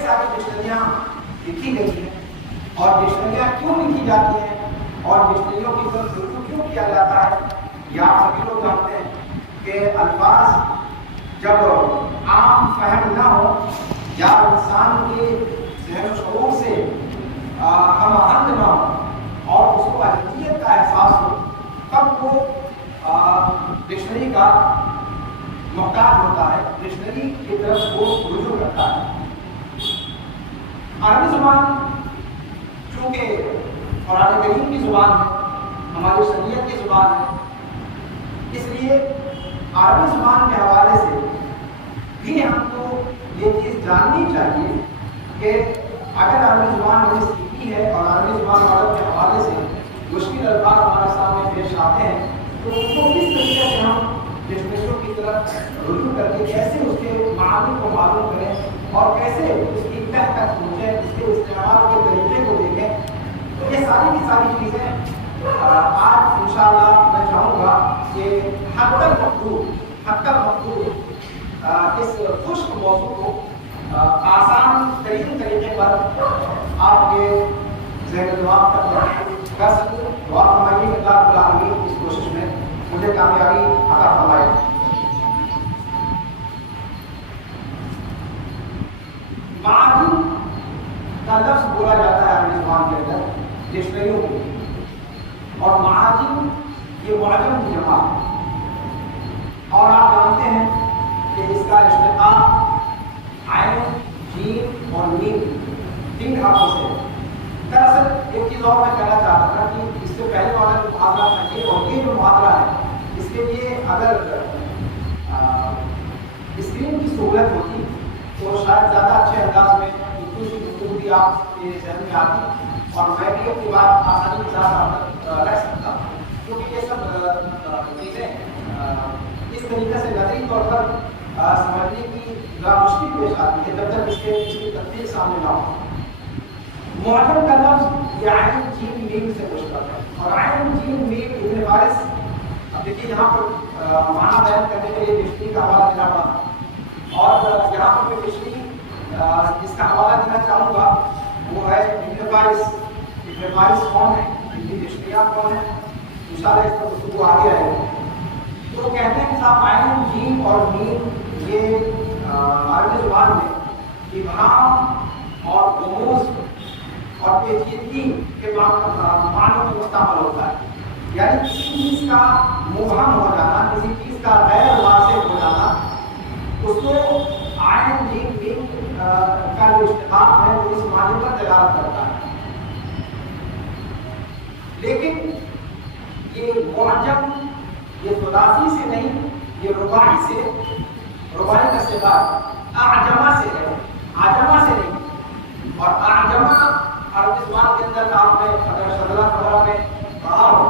ڈھیر ساری ڈکشنریاں لکھی گئی ہیں، اور ڈکشنریاں کیوں لکھی جاتی ہیں اور ڈکشنریوں کی طرف رجوع کیوں کیا جاتا ہے، یہ آپ سبھی لوگ جانتے ہیں کہ الفاظ جب عام فہم نہ ہو یا انسان کے ذہن و شعور سے ہم آہنگ نہ ہو اور اس کو اجنبیت کا احساس ہو، تب وہ ڈکشنری کا محتاج ہوتا ہے، ڈکشنری کی طرف وہ رجوع کرتا ہے۔ عربی زبان چونکہ قرآن کریم کی زبان ہے، ہماری شریعت کی زبان ہے، اس لیے عربی زبان کے حوالے سے بھی ہم کو یہ چیز جاننی چاہیے کہ اگر عربی زبان ہمیں سیکھی ہے اور عربی زبان عرب کے حوالے سے مشکل الفاظ ہمارے سامنے پیش آتے ہیں تو اس کو کس طریقے سے ہم ڈکشنریوں کی طرف رجوع کر کے کیسے اس کے معانی کو معلوم کریں اور کیسے اس کی تہ تک پہنچیں، اس کے استعمال کے طریقے کو دیکھیں، تو یہ ساری کی ساری چیزیں آج انشاءاللہ میں چاہوں گا کہ حق المقدور اس خشک موضوع کو آسان ترین طریقے پر آپ کے ذہن دماغ تک کر سکوں۔ دعا فرمائیے کہ اللہ رب العالمین اس کوشش میں مجھے کامیابی عطا فرمائے۔ معاجم کا لفظ بولا جاتا ہے عربی زبان کے اندر ڈکشنریوں کو، اور معاجم یہ معجم کی جمع ہے، اور آپ جانتے ہیں کہ اس کا اشتقاق عین، جیم اور میم 3 حرفوں سے ہے۔ دراصل ایک چیز اور میں کہنا چاہتا تھا کہ اس سے پہلے والا جو محاورہ تھا اور یہ جو محاورہ ہے اس کے لیے اگر اسکرین کی سہولت ہوتی تو شاید زیادہ اچھے انداز میں گفتگو بھی آپ کے ذہن میں آتی اور میں بھی اپنی بات آسانی کے ساتھ رکھ سکتا، کیونکہ یہ سب چیزیں اس طریقے سے نظری طور پر سمجھنے کی ذرا مشکل پیش آتی ہے جب تک اس کی تفصیل سامنے نہ ہو۔ معجم کا لفظ یہ عین جیم میم سے مشتق ہے، اور عین جیم میم ابن فارس، اب دیکھیے یہاں پر معنی بیان کرنے کے لیے ڈکشنری کا حوالہ دینا پڑا، اور یہاں پر میں ڈکشنری جس کا حوالہ دینا چاہوں گا وہ ہے ابن فارس۔ ابن فارس کون ہے، ان کی ڈکشنریاں کون ہیں، انشاءاللہ اس پر گفتگو آگے آئے گی۔ تو وہ کہتے ہیں کہ صاحب عین جیم اور میم یہ عربی زبان میں ابہام اور غموض اور پیچیدگی کے معنوں میں مستعمل ہوتا ہے، یعنی کسی چیز کا مبہم ہو جانا، کسی چیز کا غیر واضح ہو جانا، اس کو عین جیم میم کا جو اشتقاق ہے وہ اس معنی پر دلالت کرتا ہے۔ لیکن یہ معجم یہ ثلاثی سے نہیں، یہ رباعی کا صیغہ اعجمہ سے ہے، عجمہ سے نہیں، اور اعجمہ عربی زبان کے اندر آپ نے اگر شذلہ وغیرہ میں پڑھا ہو،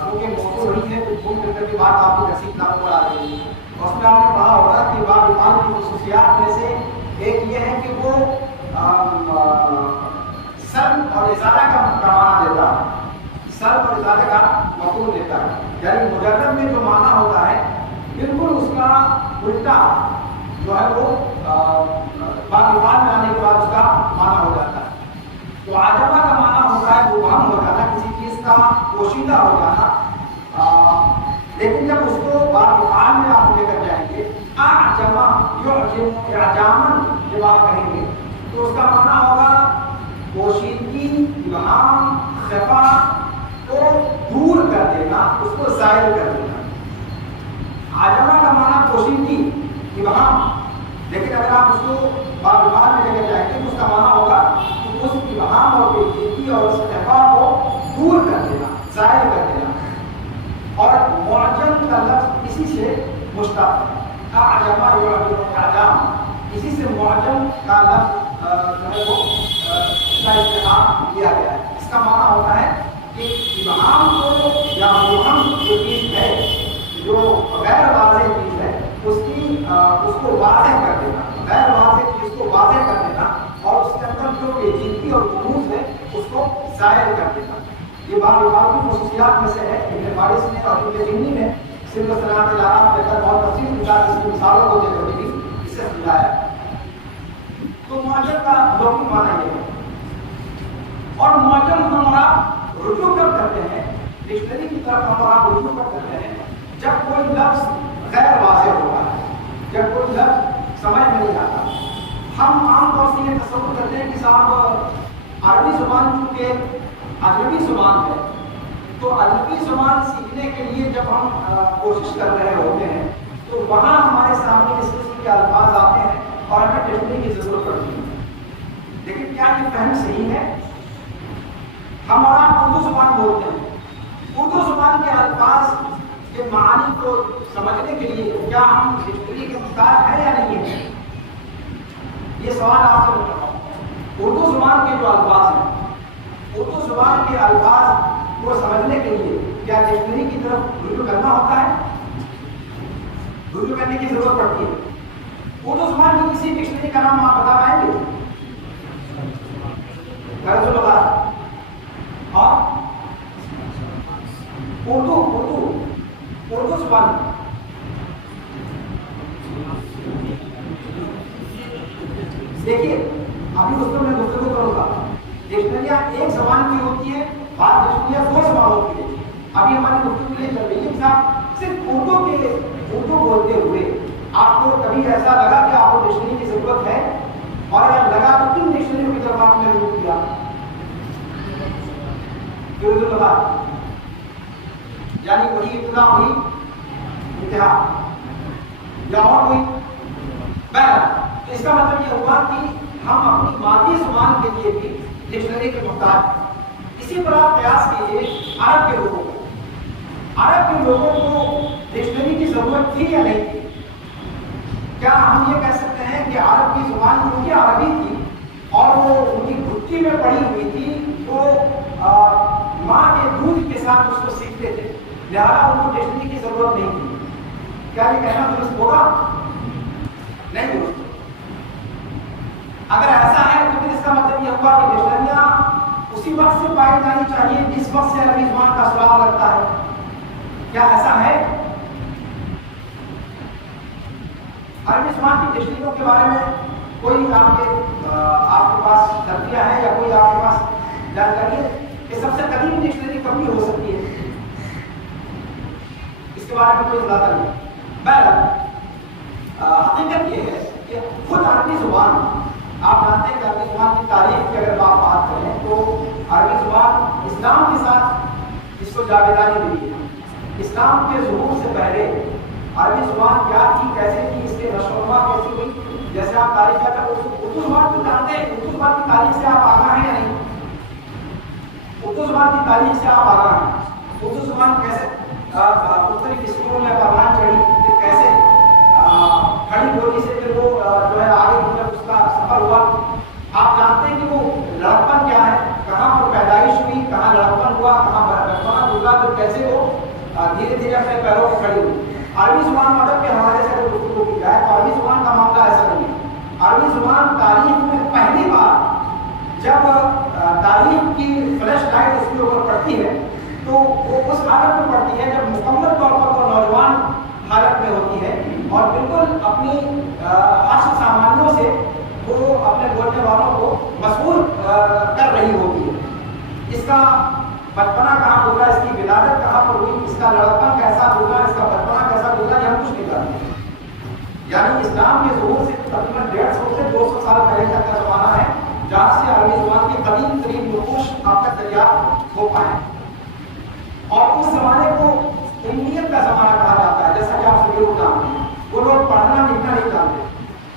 چونکہ موضوع نہیں ہے تو گھوم پھر کر کی بات آپ کو کسی کتاب پر آ رہی ہے، اس میں آپ نے پڑھا ہوگا کہ باب افعال کی خصوصیات میں سے ایک یہ ہے کہ وہ سلب اور ازالہ کا معنی دیتا ہے، سلب اور ازالہ کا مفہوم دیتا ہے، یعنی مجرد میں جو معنی ہوتا ہے بالکل اس کا الٹا جو ہے وہ باب افعال میں آنے کے بعد اس کا معنی ہو جاتا ہے۔ تو عجمہ کا معنی ہوتا ہے مبہم ہو جانا، کسی چیز کا پوشیدہ ہو جانا، لیکن جب اس کو باب افعال میں آپ لے کر جائیں گے، اعجمہ یعجم اعجامن جب آپ کہیں گے تو اس کا معنی ہوگا پوشیدگی، ابہام، خفا کو دور کر دینا، اس کو ظاہر کر دینا۔ عجمہ کا معنی پوشیدگی، ابہام، لیکن اگر آپ اس کو باب افعال میں لے کر جائیں گے تو اس کا معنی ہوگا اس ابہام اور پیچیدگی اور اس خفا کو دور کر دینا، ظاہر کر دینا۔ اور معجم کا لفظ اسی سے مشتق ہے، اعجمہ یعجم اعجام، اسی سے معجم کا لفظ جو ہے وہ اس کا استعمال کیا گیا ہے۔ اس کا معنی ہوتا ہے کہ ابہام کو یا مبہم جو چیز ہے، جو غیر واضح چیز ہے، اس کو واضح کر دینا، غیر واضح چیز کو واضح کر دینا، اور اس کے اندر جو پیچیدگی اور غموض ہے اس کو ظاہر کر دینا۔ یہ باب افعال کی خصوصیات میں سے ہے۔ ابن فارس نے اور ابن جنی نے صرف صنعت العرب لے کر بہت تفصیل کے ساتھ اس کی مثالوں کو دے کر بھی اسے سمجھایا۔ تو معجم کا لغوی معنی یہ ہے. اور معجم ہم آپ رجوع کب کرتے ہیں؟ ڈکشنری کی طرف ہم آپ رجوع کب کرتے ہیں جب کوئی لفظ غیر واضح ہوتا ہے، جب کوئی لفظ سمجھ میں نہیں آتا. ہم عام طور سے یہ تصور کرتے ہیں کہ صاحب عربی زبان چونکہ اجنبی زبان ہے، تو اجنبی زبان سیکھنے کے لیے جب ہم کوشش کر رہے ہوتے ہیں تو وہاں ہمارے سامنے اس قسم کے الفاظ آتے ہیں اور ہمیں ڈکشنری کی ضرورت پڑتی ہے. لیکن کیا یہ فہم صحیح ہے؟ ہمارا اردو زبان بولتے ہیں، اردو زبان کے الفاظ کے معانی کو سمجھنے کے لیے کیا ہم ڈکشنری کے محتاج ہیں یا نہیں ہیں؟ یہ سوال آپ سے پوچھ رہا ہوں. اردو زبان کے جو الفاظ ہیں، اردو زبان کے الفاظ کو سمجھنے کے لیے کیا ڈکشنری کی طرف رجوع کرنا ہوتا ہے؟ رجوع کرنے کی ضرورت پڑتی ہے. اردو زبان کی کسی ڈکشنری کا نام آپ بتا پائیں گے؟ غرض بتا. اور اردو زبان دیکھیے ابھی اس پر میں گفتگو کروں گا. ڈکشنریاں ایک زبان کی ہوتی ہیں، بعض ڈکشنریاں دو زبانوں کی ہوتی ہیں. ابھی ہماری گفتگو یہ چل رہی ہے صاحب صرف اردو بولتے ہوئے آپ کو کبھی ایسا لگا کہ آپ کو ڈکشنری کی ضرورت ہے؟ اور اگر لگا تو کن ڈکشنریوں کی طرف آپ نے رجوع کیا؟ یعنی وہی ابتدا وہی انتہا یا اور کوئی بہرحال. تو اس کا مطلب یہ ہوا کہ ہم اپنی مادری زبان کے لیے بھی ڈکشنری کے محتاج ہیں. اسی پر آپ قیاس کیجیے عرب کے لوگوں کو ڈکشنری کی ضرورت تھی یا نہیں تھی؟ کیا ہم یہ کہہ سکتے ہیں کہ عرب کی زبان کیونکہ عربی تھی اور وہ ان کی گھٹی میں پڑی ہوئی تھی، وہ ماں کے دودھ کے ساتھ اس کو سیکھتے تھے، لہٰذا ان کو ڈکشنری کی ضرورت نہیں تھی؟ کیا یہ کہنا درست ہوگا؟ نہیں درست. اگر ایسا ہے تو پھر اس کا مطلب یہ ہوا کہ ڈکشنریاں اسی وقت سے پائی جانی چاہیے جس وقت سے عربی زبان کا سراغ لگتا ہے. کیا ایسا ہے؟ عربی زبان کی ڈکشنریوں کے بارے میں کوئی آپ کے پاس تجزیہ ہے یا کوئی آپ کے پاس جانکاری ہے کہ سب سے قدیم ڈکشنری کب کی ہو سکتی ہے؟ اس کے بارے میں کوئی اندازہ نہیں. بہرحال حقیقت یہ ہے کہ خود عربی زبان، آپ جانتے ہیں کہ عربی زبان کی تاریخ کی اگر بات کریں تو عربی زبان اسلام کے ساتھ اس کو جاویدانی ملی ہے. اسلام کے ظہور سے پہلے عربی زبان کیا تھی، کیسے تھی، اس کے نشوونما کیسی ہوئی، جیسے آپ تاریخ کا اردو زبان کو جانتے ہیں. اردو زبان کی تاریخ سے آپ آگاہ ہیں یا نہیں؟ اردو زبان کی تاریخ سے آپ آگاہ ہیں. اردو زبان کیسے مختلف اسکولوں میں پروان چڑھی، پھر کیسے کھڑی بولی سے پھر وہ جو ہے آگے مطلب اس کا سفر ہوا. آپ جانتے ہیں کہ وہ لڑکپن کیا ہے، کہاں پر پیدائش ہوئی، کہاں لڑکپن ہوا، کہاں بچپنا گزرا، پھر کیسے وہ دھیرے دھیرے اپنے پیروں پہ کھڑی ہوئی. عربی زبان ادب کے حوالے سے اگر گفتگو کی جائے تو عربی زبان کا معاملہ ایسا نہیں ہے. عربی زبان تاریخ میں پہلی بار جب تاریخ کی فلیش لائٹ اس کے اوپر پڑتی ہے تو وہ اس حالت میں پڑتی ہے جب مکمل طور پر وہ نوجوان حالت میں ہوتی ہے اور بالکل اپنی حشر سامانیوں سے وہ اپنے بولنے والوں کو مسئول کر رہی ہوتی ہے. اس کا بچپنا کہاں گزرا، اس کی ولادت کہاں پر ہوئی، اس کا لڑکپن کیسا گزرا، اس کا بچپنا کیسا گزرا، یہ ہم کچھ نہیں جانتے. یعنی اسلام کے ظہور سے تقریباً 150 سے 200 سال پہلے تک کا زمانہ ہے جہاں سے عربی زبان کی قدیم ترین نقوش آپ تک دریافت ہو پائے. اور اس زمانے کو امیت کا زمانہ کہا جاتا ہے. جیسا کہ آپ سبھی لوگ جانتے ہیں وہ لوگ پڑھنا لکھنا نہیں جانتے،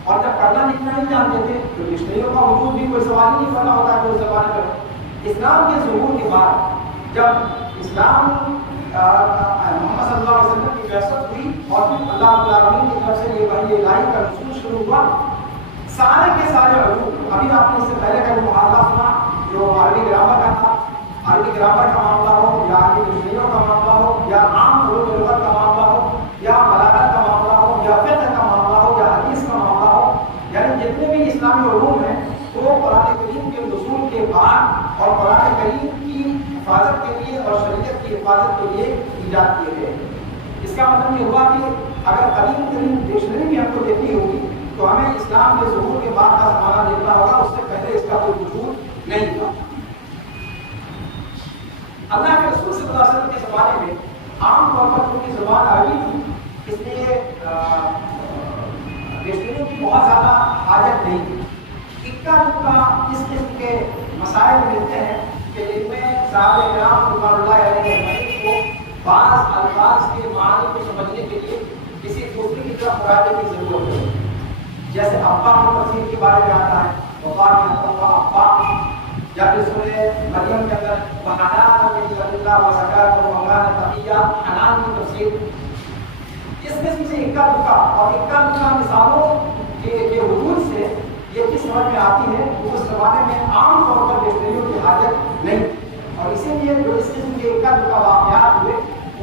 اور جب پڑھنا لکھنا نہیں جانتے تھے تو ڈکشنریوں کا وجود بھی کوئی سوال ہی نہیں کرنا ہوتا کہ اس زمانے میں. اسلام کے ظہور کے بعد جب اسلام محمد صلی اللہ علیہ وسلم کی بعثت ہوئی اور پھر اللہ رب العالمین کی طرف سے یہ وحی الہی کا نزول شروع ہوا، سارے کے سارے علوم، ابھی آپ نے اس سے پہلے کا جو محاورہ سنا جو عربی گرامر کا تھا، عربی گرامر کا معاملہ ہو یا عربی ڈکشنریوں کا معاملہ ہو یا عام علوم لغت کا معاملہ ہو یا بلاغت کا معاملہ ہو یا فقہ کا معاملہ ہو یا حدیث کا معاملہ ہو، یعنی جتنے بھی اسلامی علوم ہیں وہ قرآن کریم کے نزول کے بعد اور قرآن کریم کی حفاظت کے لیے اور شریعت کی حفاظت کے لیے ایجاد کیے گئے. اس کا مطلب یہ ہوا کہ اگر قدیم ترین ڈکشنری بھی ہم کو دیکھنی ہوگی تو ہمیں اسلام کے ظہور کے بعد کا زمانہ دیکھنا ہوگا، اس سے پہلے اس کا کوئی وجود نہیں تھا۔ اللہ کے رسول صلی اللہ علیہ وسلم کے زمانے میں عام طور پر ان کی زبان عربی تھی، اس لیے ڈکشنریوں کی بہت زیادہ حاجت نہیں تھی۔ اکا دکا اس قسم کے مسائل ملتے ہیں کہ جن میں صحابہ کرام رضوان اللہ علیہ کو بعض الفاظ کے معنی کو سمجھنے کے لیے کسی دوسرے کی طرف مراجعے کی ضرورت ہے۔ جیسے ابا کی تفسیر کے بارے میں آتا ہے، وفا کے اندر ابا، یا پھر سورہ مریم کے اندر وحنان من اللہ وزکاۃ ومکان تقیہ، حنان کی تفسیر۔ اس قسم سے اکا دکا اور اکا دکا مثالوں کے وجود سے یہ چیز سمجھ میں آتی ہے کہ اس زمانے میں عام طور پر ڈکشنریوں کی حاجت نہیں تھی، اور اسی لیے جو اس قسم کے اکا دکا واقعات ہوئے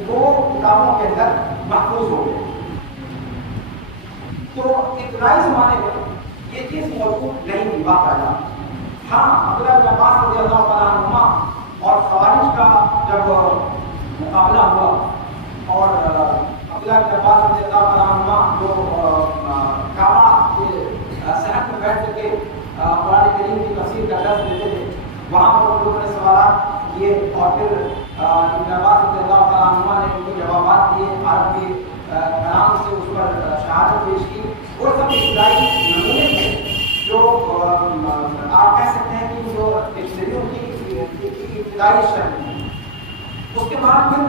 وہ کتابوں کے اندر محفوظ ہو گئے۔ تو ابتدائی زمانے میں یہ چیز موجود نہیں تھی باقاعدہ۔ ہاں عبداللہ بن عباس رضی اللہ تعالیٰ عنہما اور خوارج کا جب مقابلہ ہوا، اور عبداللہ بن عباس رضی اللہ تعالیٰ عنہما جو کعبہ کے صحن میں بیٹھ کر کے قرآن کریم کی تفسیر کا درس دیتے تھے، وہاں پر لوگوں نے سوالات کیے، اور پھر ابن عباس رضی اللہ تعالیٰ عنہما نے ان کو جوابات دیے، عرب کے کلام سے اس پر شہادت پیش کی۔ وہ سب ابتدائی نمونے تھے جو آپ کہہ سکتے ہیں کہ جو ڈکشنریوں کی ابتدائی شکل ہے۔ اس کے بعد پھر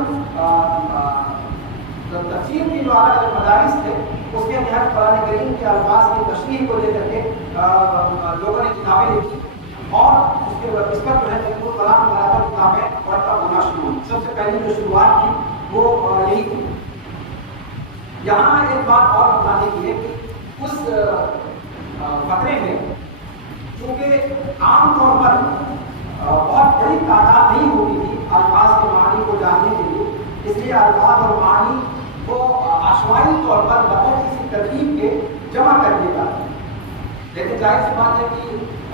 تفسیر کی جو الگ الگ مدارس تھے، اس کے تحت قرآن کریم کے الفاظ کی تشریح کو لے کر کے لوگوں نے کتابیں لکھی، اور اس پر جو ہے علم الکلام برابر کتابیں پڑھتا ہونا شروع ہوئی۔ سب سے پہلی جو شروعات کی وہ یہی تھی۔ یہاں ایک بات اور بتانے کی ہے کہ اس فقرے میں چونکہ عام طور پر بہت بڑی تعداد نہیں ہوتی تھی الفاظ کے معنی کو جاننے کے لیے، اس لیے الفاظ اور معنی کو عشوائی طور پر بغیر کسی ترتیب کے جمع کر دیا جاتا ہے۔ لیکن ظاہر سی بات ہے کہ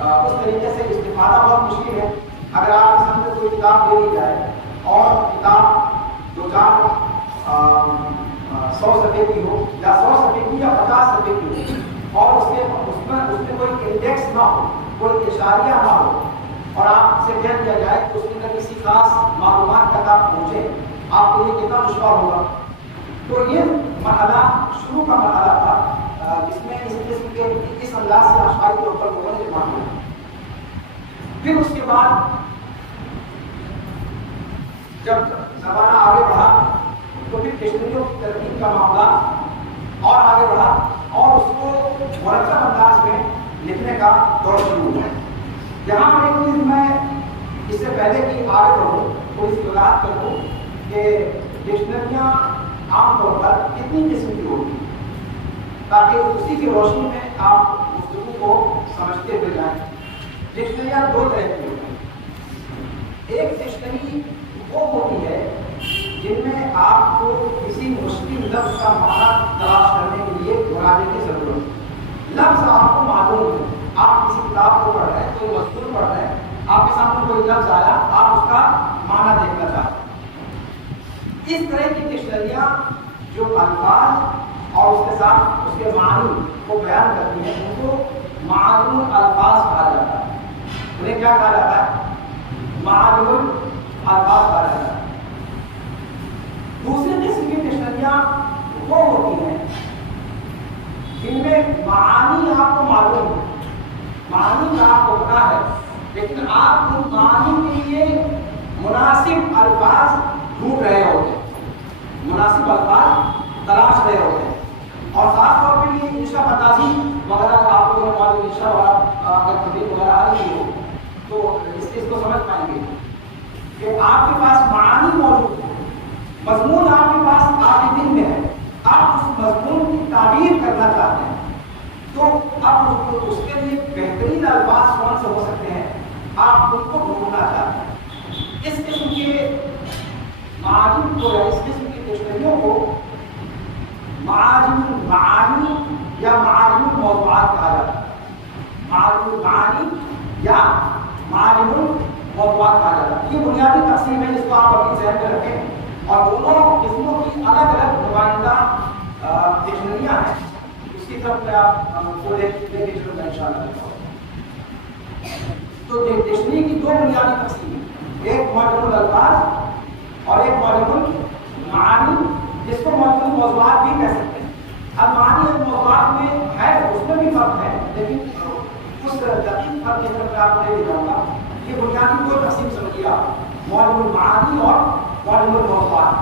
اس طریقے سے استفادہ بہت مشکل ہے۔ اگر آپ کے سامنے کوئی کتاب دے دی جائے اور کتاب دو چار 100 صفحے کی ہو، یا 100 صفحے کی یا 50 صفحے کی ہو، اور اس میں کوئی انڈیکس نہ ہو، کوئی اشاریہ نہ ہو، اور آپ سے کہہ دیا جائے کہ اس کے اندر کسی خاص معلومات تک آپ پہنچے، آپ کے لیے کتنا دشوار ہوگا۔ تو یہ مرحلہ شروع کا مرحلہ تھا جس میں اس قسم کے اس انداز سے اشعاری طور پر لوگوں نے جمع کیا۔ پھر اس کے بعد جب زمانہ آگے بڑھا تو پھر ڈکشنریوں کی ترتیب کا معاملہ اور آگے بڑھا، اور اس کو مرتب انداز میں لکھنے کا دور شروع ہوا۔ یہاں پر ایک چیز میں اس سے پہلے کہ آگے بڑھوں تھوڑی سی وضاحت کر دوں کہ ڈکشنریاں عام طور پر کتنی قسم کی ہوتی ہیں، تاکہ اسی کی روشنی میں آپ گفتگو کو سمجھتے ہوئے جائیں۔ ڈکشنریاں دو طرح کی ہوتی ہیں۔ ایک ڈکشنری وہ ہوتی ہے جن میں آپ کو کسی مشکل لفظ کا معنی تلاش کرنے کے لیے مراجعے کی ضرورت ہے۔ لفظ آپ کو معلوم ہے، آپ کسی کتاب کو پڑھ رہے ہیں، کوئی مضمون پڑھ رہے ہیں، آپ کے سامنے کوئی لفظ آیا، آپ اس کا معنی دیکھنا چاہتے ہیں۔ اس طرح کی ڈکشنریاں جو الفاظ اور اس کے ساتھ اس کے معنی کو بیان کرتی ہیں، ان کو معلوم الفاظ کہا جاتا ہے۔ انہیں کیا کہا جاتا ہے؟ معلوم الفاظ کہا جاتا ہے۔ دوسری قسم کی ڈکشنریاں وہ ہوتی ہیں جن میں معانی آپ کو معلوم ہے، معانی کا آپ کو پتہ ہے، لیکن آپ ان معانی کے لیے مناسب الفاظ ڈھونڈ رہے ہوتے ہیں، مناسب الفاظ تلاش رہے ہوتے ہیں۔ اور خاص طور پہ یہ انشاء پردازی وغیرہ آپ لوگوں نے معلوم انشاء والا اگر تبدیل وغیرہ آ رہی ہو تو اس چیز کو سمجھ پائیں گے کہ آپ کے پاس معانی موجود ہے، مضمون آپ کے پاس آپ کے دل میں ہے، آپ اس مضمون کی تعبیر کرنا چاہتے ہیں، تو اب اس کے لیے بہترین الفاظ کون سے ہو سکتے ہیں، آپ ان کو ڈھونڈنا چاہتے ہیں۔ اس قسم کے معاجم کو یا اس قسم کی ڈکشنریوں کو معاجم المعانی یا معاجم الموضوعات کہا جاتا ہے۔ معاجم المعانی یا معاجم الموضوعات کہا جاتا ہے۔ یہ بنیادی تقسیم ہے جس کو آپ اپنی ذہن میں رکھیں، اور دونوں قسموں کی الگ الگ نمائندہ ڈکشنریاں ہیں۔ اس کی طرف میں آپ کو لے کے چلوں گا انشاءاللہ. تو ڈکشنری کی دو بنیادی تقسیم ہیں، ایک معجم الالفاظ اور ایک معجم المعانی، جس کو معجم الموضوعات بھی کہہ سکتے ہیں. المعانی اور موضوعات میں ہے، اس میں بھی فرق ہے، لیکن اس دقیق فرق کی طرف میں آپ کو لے جاؤں گا. یہ بنیادی دو تقسیم سمجھیے آپ، معجم المعانی اور معجم الموضوعات.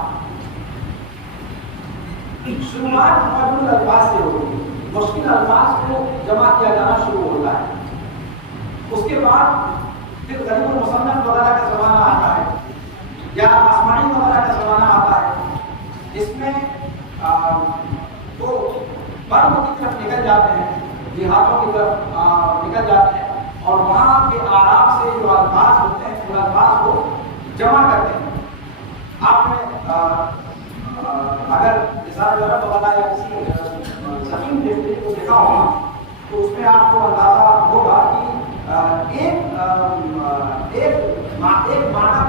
شروعات معجم الالفاظ سے ہوتی ہے، مشکل الفاظ کو جمع کیا جانا شروع ہوتا ہے. اس کے بعد پھر غریب المصنف وغیرہ کا زمانہ آتا ہے یا اسماعی وغیرہ کا زمانہ آتا ہے، جس میں وہ برم کی طرف نکل جاتے ہیں، دیہاتوں کی طرف نکل جاتے ہیں اور وہاں کے آراب سے جو الفاظ ہوتے ہیں ان الفاظ کو جمع کرتے ہیں. آپ نے اگر مثال وغیرہ یا کسی زمین ڈکشنری کو دیکھا ہوگا تو اس میں آپ کو اندازہ ہوگا کہ ایک معنی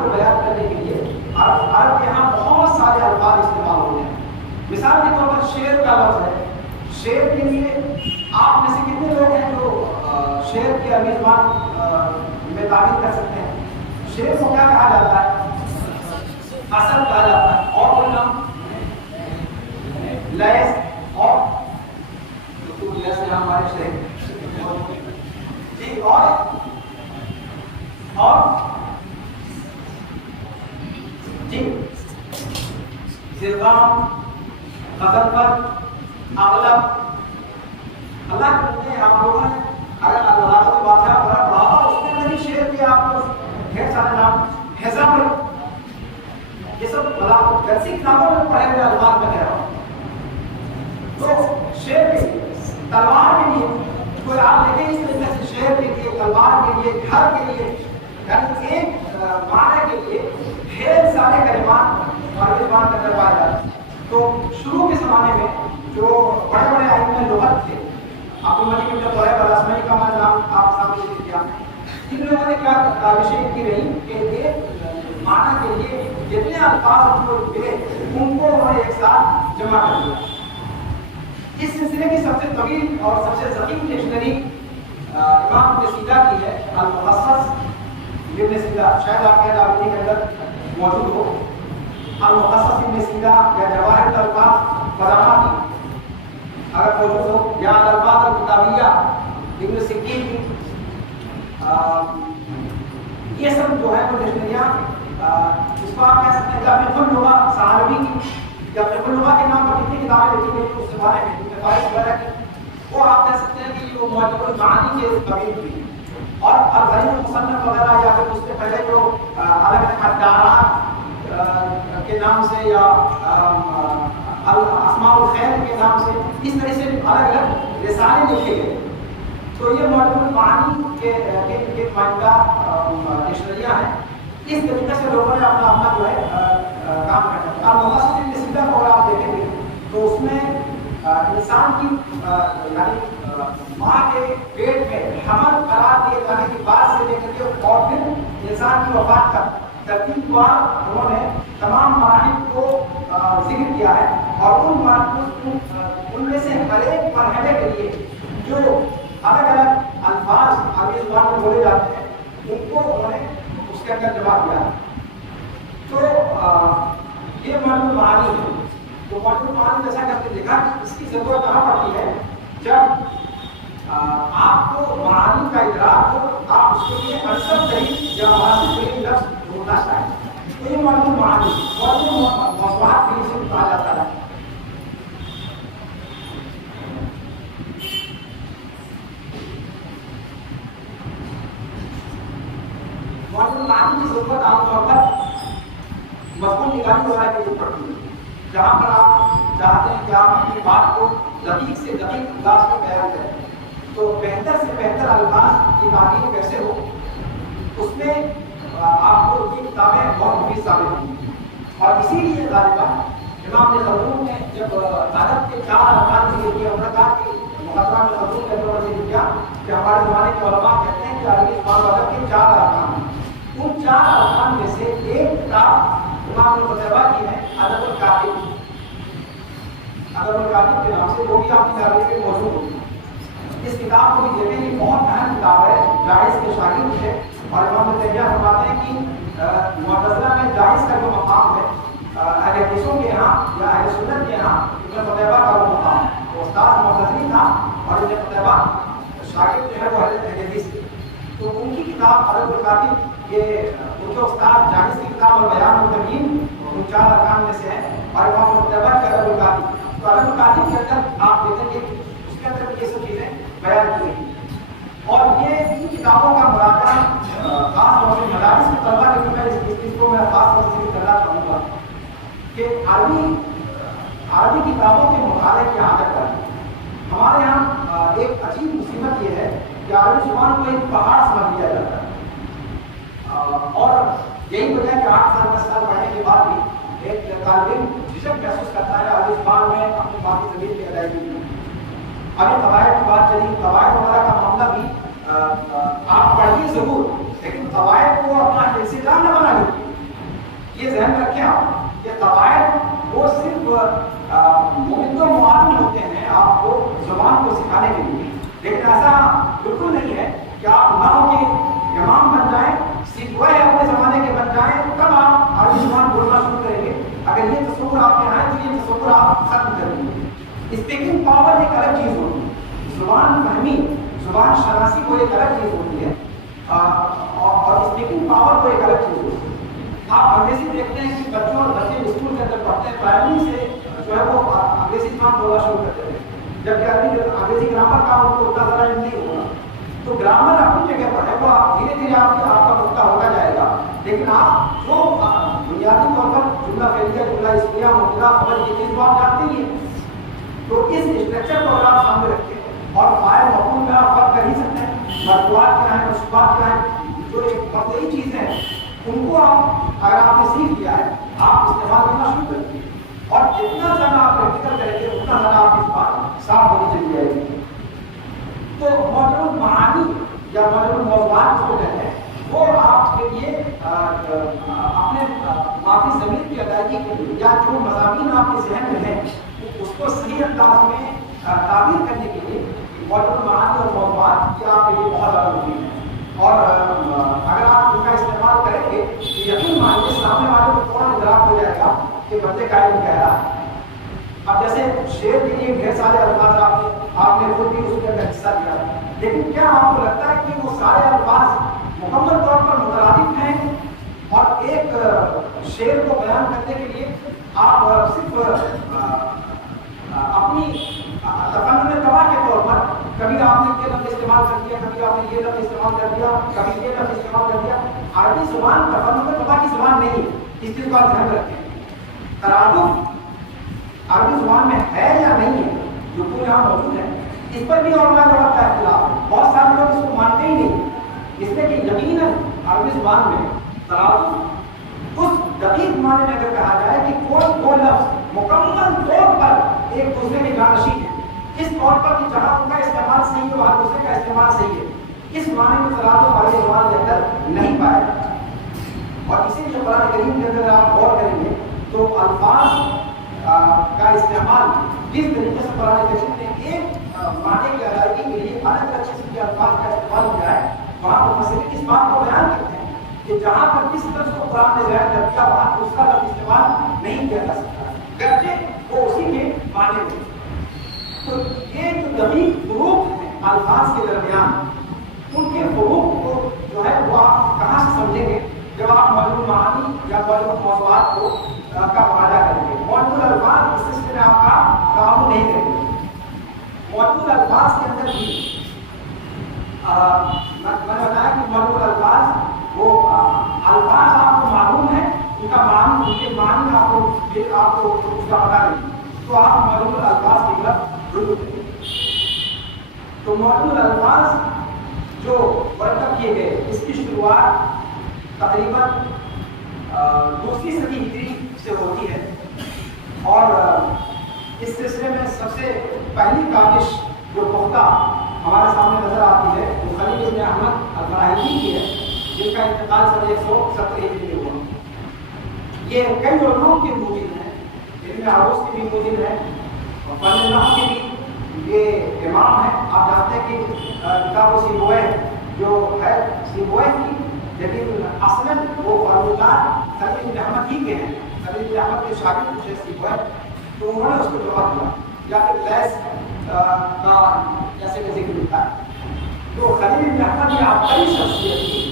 کو بیان کرنے کے لیے عرب کے یہاں بہت سارے الفاظ استعمال ہوتے ہیں. مثال کے طور پر شعر کا لفظ ہے، شعر کے لیے آپ میں سے کتنے لوگ ہیں جو شعر کے میزبان میں تعبیر کر سکتے ہیں؟ شعر کو کیا کہا جاتا ہے؟ اصل کہا جاتا ہے. اور کوئی نام؟ لیس. اور ہمارے شعر جی. اور جی زرغام، غزل پر، اغلب. اللہ کرتے ہیں آپ لوگوں نے اگر اللہ کی بادشاہ پڑھا پڑھا اس میں نہیں شعر کے آپ کو ڈھیر سارے نام. حزام، یہ سب درسی کتابوں میں پڑھے ہوئے الفاظ میں کہہ رہا ہوں. تو شعر کے لیے، تلوار کے لیے کوئی آپ دیکھیں اس طریقے سے شعر کے لیے، تلوار کے لیے، گھر کے لیے، یعنی ایک معنی کے لیے ڈھیر سارے کلمات اور زبان کے اندر پائے جاتے ہیں. تو شروع کے زمانے میں جو بڑے بڑے ائمہ لغت تھے، عبدالمجید بن طیب الاسمعی کا نام آپ سامنے ذکر کیا، ان لوگوں نے کیا کاوشیں کی رہی کہ ایک معنی کے لیے جتنے الفاظ کو ملے ان کو انہوں نے ایک ساتھ جمع کر دیا. اس سلسلے کی سب سے طویل اور سب سے ضخیم ڈکشنری امام ابن سینا کی ہے، المخصص ابن سینا. شاید آپ کے دارمی کے اندر موجود ہو. المخصص ابن سینا یا جواہر الالفاظ فراما کی اگر موجود ہو، یا الالفاظ الکتابیہ ابن سکین کی. یہ سب جو ہے وہ ڈکشنریاں اس کو آپ کہہ سکتے ہیں کہ فقہ اللغہ سہارنی کی یا فقہ اللغہ کے نام پر کتنی کتابیں لکھی گئی اس کے بارے میں وغیرہ کی، وہ آپ کہہ سکتے ہیں کہ وہ معجم المعانی کے قبیل بھی. اور غریب المصنف وغیرہ یا پھر اس سے پہلے جو الگ الگ حدارات کے نام سے یا اسماء الخیر کے نام سے اس طرح سے الگ الگ رسالے لکھے گئے. تو یہ معجم المعانی کے نمائندہ ڈکشنریاں ہیں. اس طریقے سے لوگوں نے اپنا جو ہے کام کرنا ہے. اور مخصص ابن سینا کو اگر آپ دیکھیں گے تو اس میں انسان کی یعنی ماں کے پیٹ میں حمل قرار دیے جانے کی بات سے لے کر کے اور پھر انسان کی وفات تک ترتیب وار انہوں نے تمام مراحل کو ذکر کیا ہے. اور ان میں سے ہر ایک مرحلے کے لیے جو الگ الگ الفاظ عربی زبان میں بولے جاتے ہیں ان کو انہوں نے اس کے اندر جمع کیا. تو یہ معجم المعانی ہے. تو معجم المعانی جیسا کہ آپ نے دیکھا کہ اس کی ضرورت کہاں پڑتی ہے؟ جب آپ کو معانی کا ادراک ہو، آپ اس کے لیے اکثر ترین یا مناسب ترین لفظ ڈھونڈنا چاہیں. تو یہ معجم المعانی موضوعات بھی اسے کہا جاتا ہے. معجم المعانی کی ضرورت عام طور پر مضمون نگاری وغیرہ کی ضرورت پڑتی ہے، جہاں پر آپ چاہتے ہیں کہ آپ اپنی بات کو دقیق سے دقیق انداز میں بیان کریں. تو بہتر سے بہتر الفاظ کی تعبیر کیسے ہو، اس میں آپ کو یہ کتابیں بہت مفید ثابت ہوں گی. اور اسی لیے غالباً امام خلدون نے جب ادب کے 4 ارکان ذکر کیے، انہوں نے کہا کہ مقدمہ میں خلدون نے ذکر کیا کہ ہمارے زمانے کے علماء کہتے ہیں کہ عربی زبان و ادب کے 4 ارکان ہیں. ان 4 ارکان میں سے ایک کتاب امام ابن قتیبہ کی ہے، ادب الکاتب. ادب الکاتب کے نام سے، وہ بھی آپ کی لائبریری میں موجود ہوگی۔ اس کتاب کو بھی دیکھیں، یہ بہت اہم کتاب ہے، جائز کے شاگرد تھے اور امام ابن تیمیہ فرماتے ہیں کہ معتزلہ میں جائز کا جو مقام ہے اہل حدیثوں کے یہاں یا اہل سنت کے یہاں ابن قتیبہ کا وہ مقام ہے۔ وہ استاد معتزلی تھا اور ابن قتیبہ شاگرد جو ہے وہ اہل حدیث تھے، تو ان کی کتاب ادب الکاتب یہ ان کے استاد جائز کی کتاب اور بیان التمیم ان 4 ارکان میں سے ہے، اور امام ابن قتیبہ کے ادب الکاتب، تو ادب الکاتب کے اندر آپ دیکھیں گے اس کے اندر یہ سب چیزیں بیان کی گئی۔ اور یہ ان کتابوں کا مراجعہ خاص طور سے مدارس کے طلبہ کے لیے میں اس چیز کو میں خاص طور سے کرنا چاہوں گا کہ عربی کتابوں کے مطالعے کی عادت کریں۔ ہمارے یہاں ایک عجیب مصیبت یہ ہے کہ عربی زبان کو ایک پہاڑ سمجھ لیا جاتا ہے، اور یہی وجہ ہے کہ 8 سال 10 سال پڑھنے کے بعد بھی ایک طالب علم جھجک محسوس کرتا ہے عربی زبان میں اپنی باقی زمین کی ادائیگی میں۔ ابھی قواعد کی بات چلی، قواعد وغیرہ کا معاملہ بھی آپ پڑھیے ضرور، لیکن قواعد کو اپنا التزام نہ بنا لیجیے۔ یہ ذہن میں رکھیں آپ کہ قواعد وہ صرف ممد و معاون ہوتے ہیں آپ کو زبان کو سکھانے کے لیے، لیکن ایسا بالکل نہیں ہے کہ آپ نحو کے امام بن جائیں، سیکھوائے اپنے زمانے کے بن جائیں تب آپ عربی زبان بولنا شروع کریں گے۔ اگر یہ تصور آپ کے آئے تو یہ تصور آپ ختم کر دیں گے۔ اسپیکنگ پاور ایک الگ چیز ہوتی ہے، زبان فہمی زبان شناسی کو ایک الگ چیز ہوتی ہے، اور اسپیکنگ پاور کو ایک الگ چیز ہوتی ہے۔ آپ انگریزی دیکھتے ہیں کہ بچے اسکول کے اندر پڑھتے ہیں، پرائمری سے جو ہے وہ انگریزی زبان بولنا شروع کرتے ہیں، جبکہ انگریزی گرامر کا ان کو اتنا زیادہ علم نہیں ہوگا، تو گرامر اپنی جگہ پر ہے، وہ دھیرے دھیرے آپ کا پختہ ہوتا جائے گا، لیکن آپ جو بنیادی طور پر جملہ فعلیہ، جملہ اسمیہ، مبتدا، خبر، یہ چیز تو آپ جانتے ہی ہیں۔ تو اس اسٹرکچر کو اگر آپ سامنے رکھیں اور فاعل مفعول میں آپ فرق کر ہی سکتے ہیں، مرفوعات کیا ہیں، منصوبات کیا ہیں، جو ایک مبدئی چیزیں ہیں ان کو آپ اگر آپ نے سیکھ لیا ہے آپ استعمال کرنا شروع کر دیجیے، اور جتنا زیادہ آپ پریکٹیکل کریں گے اتنا زیادہ آپ کی بات صاف ہوتی چلی جائے گی۔ تو معجم المعانی یا معجم الموضوعات جو کہتے ہیں وہ آپ کے لیے اپنے معافی ضمیر کی ادائیگی کے لیے یا جو مضامین آپ کے ذہن میں ہیں اس کو صحیح انداز میں تعبیر کرنے کے لیے معجم المعانی اور موضوعات یہ آپ کے لیے بہت زیادہ مفید ہیں، اور اگر آپ ان کا استعمال کریں گے تو یقین مانیے سامنے والے کو فوراً ادراک ہو جائے گا کہ بندے کا علم کہہ رہا ہے۔ اب جیسے شعر کے لیے ڈھیر سارے الفاظ آپ نے خود بھی اس کے اندر حصہ لیا، لیکن کیا آپ کو لگتا ہے کہ وہ سارے الفاظ مکمل طور پر مترادف ہیں؟ اور ایک شعر کو بیان کرنے کے لیے آپ صرف اپنی تفنن طبع کے طور پر کبھی آپ نے یہ لفظ استعمال کر دیا، کبھی آپ نے یہ لفظ استعمال کر دیا، کبھی یہ لفظ استعمال کر دیا۔ عربی زبان تفنن طبع کی زبان نہیں ہے، اس چیز کو آپ ذہن رکھیں۔ ترادف عربی زبان میں ہے یا نہیں ہے، جو کوئی یہاں موجود ہے، اس پر بھی علماء لغت کا اختلاف ہے۔ بہت سارے لوگ اس کو مانتے ہی نہیں، اس لیے کہ یقیناً عربی زبان میں ترادف اس دقیق معنی میں اگر کہا جائے کہ کوئی دو لفظ مکمل طور پر ایک دوسرے کے جانشین ہے، اس طور پر کہ جہاں ان کا استعمال صحیح ہے وہاں دوسرے کا استعمال صحیح ہے، اس معنی میں ترادف عربی زبان کے اندر نہیں پایا جاتا۔ اور اسی لیے قرآن کریم کے اندر آپ غور کریں گے تو الفاظ کا استعمال جس طریقے سے قرآن کریم نے ایک معنی کی ادائیگی کے لیے الگ الگ قسم کے الفاظ کا استعمال کیا ہے، وہاں پر مفسرین اس بات کو بیان کرتے ہیں کہ جہاں پر کس لفظ کو قرآن نے بیان کر دیا وہاں اس کا لفظ استعمال نہیں کیا جا سکتا، گرچہ وہ اسی کے معنی میں۔ تو یہ جو دقیق فروق ہیں الفاظ کے درمیان، ان کے فروق کو جو ہے وہ آپ کہاں سے سمجھیں گے؟ جب آپ معجم المعانی یا معجم الموضوعات کو کا مراجعہ کریں گے۔ معجم الالفاظ اس سلسلے میں آپ کا تعاون نہیں کریں گے۔ معجم الالفاظ کے اندر بھی میں نے بتایا کہ معجم الالفاظ وہ الفاظ آپ کو معلوم ہے، ان کا معنی، ان کے معنی آپ کو اس کا پتہ نہیں، تو آپ معجم الالفاظ کی طرف رجوع کریں گے۔ تو معجم الالفاظ جو مرتب کیے گئے اس کی شروعات تقریباً 2 صدی ہجری سے ہوتی ہے، اور اس سلسلے میں سب سے پہلی کاوش جو پختہ ہمارے سامنے نظر آتی ہے وہ خلیل ابن احمد الفراہیدی کی ہے، جن کا انتقال سن 170 ہجری میں ہوا۔ یہ کئی علوم کے موجود ہیں، جن میں عروض کی بھی موجود ہے، فن نحو کے بھی یہ امام ہے. آپ جانتے ہیں کہ کتاب و سیبوئے جو ہے سیبوئے کی، لیکن اصلاً وہ فارمولات خلیل بن احمد ہی کے ہیں. خلیل بن احمد کے شاگرد تھے سیبوئے، تو انہوں نے اس کو جواب دیا. یا پھر لیس کا جیسے کہ ذکر ملتا ہے. تو خلیل بن احمد یہ عبقری شخصیت تھی.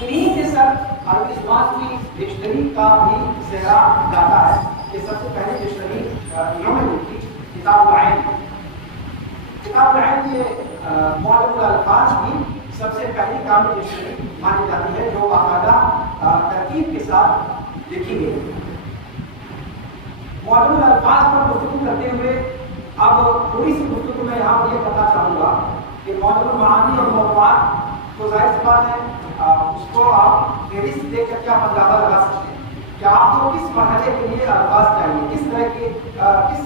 انہیں کے سر عربی زبان کی ڈکشنری کا بھی صحرا جاتا ہے کہ سب سے پہلے ڈکشنری انہوں نے لکھی کتاب العین. کتاب العین یہ معلم الالفاظ کی سب سے پہلی کامل ڈکشنری مانی جاتی ہے جو باقاعدہ ترکیب کے ساتھ لکھی گئی. معلم الالفاظ پر گفتگو کرتے ہوئے اب تھوڑی سی گفتگو میں یہاں یہ کرنا چاہوں گا کہ معلم المعانی اور موضوعات تو ظاہر سی بات ہے اس کو آپ فہرست دیکھ کر کے آپ اندازہ لگا سکتے ہیں کہ آپ کو کس مرحلے کے لیے الفاظ چاہیے، کس طرح کے کس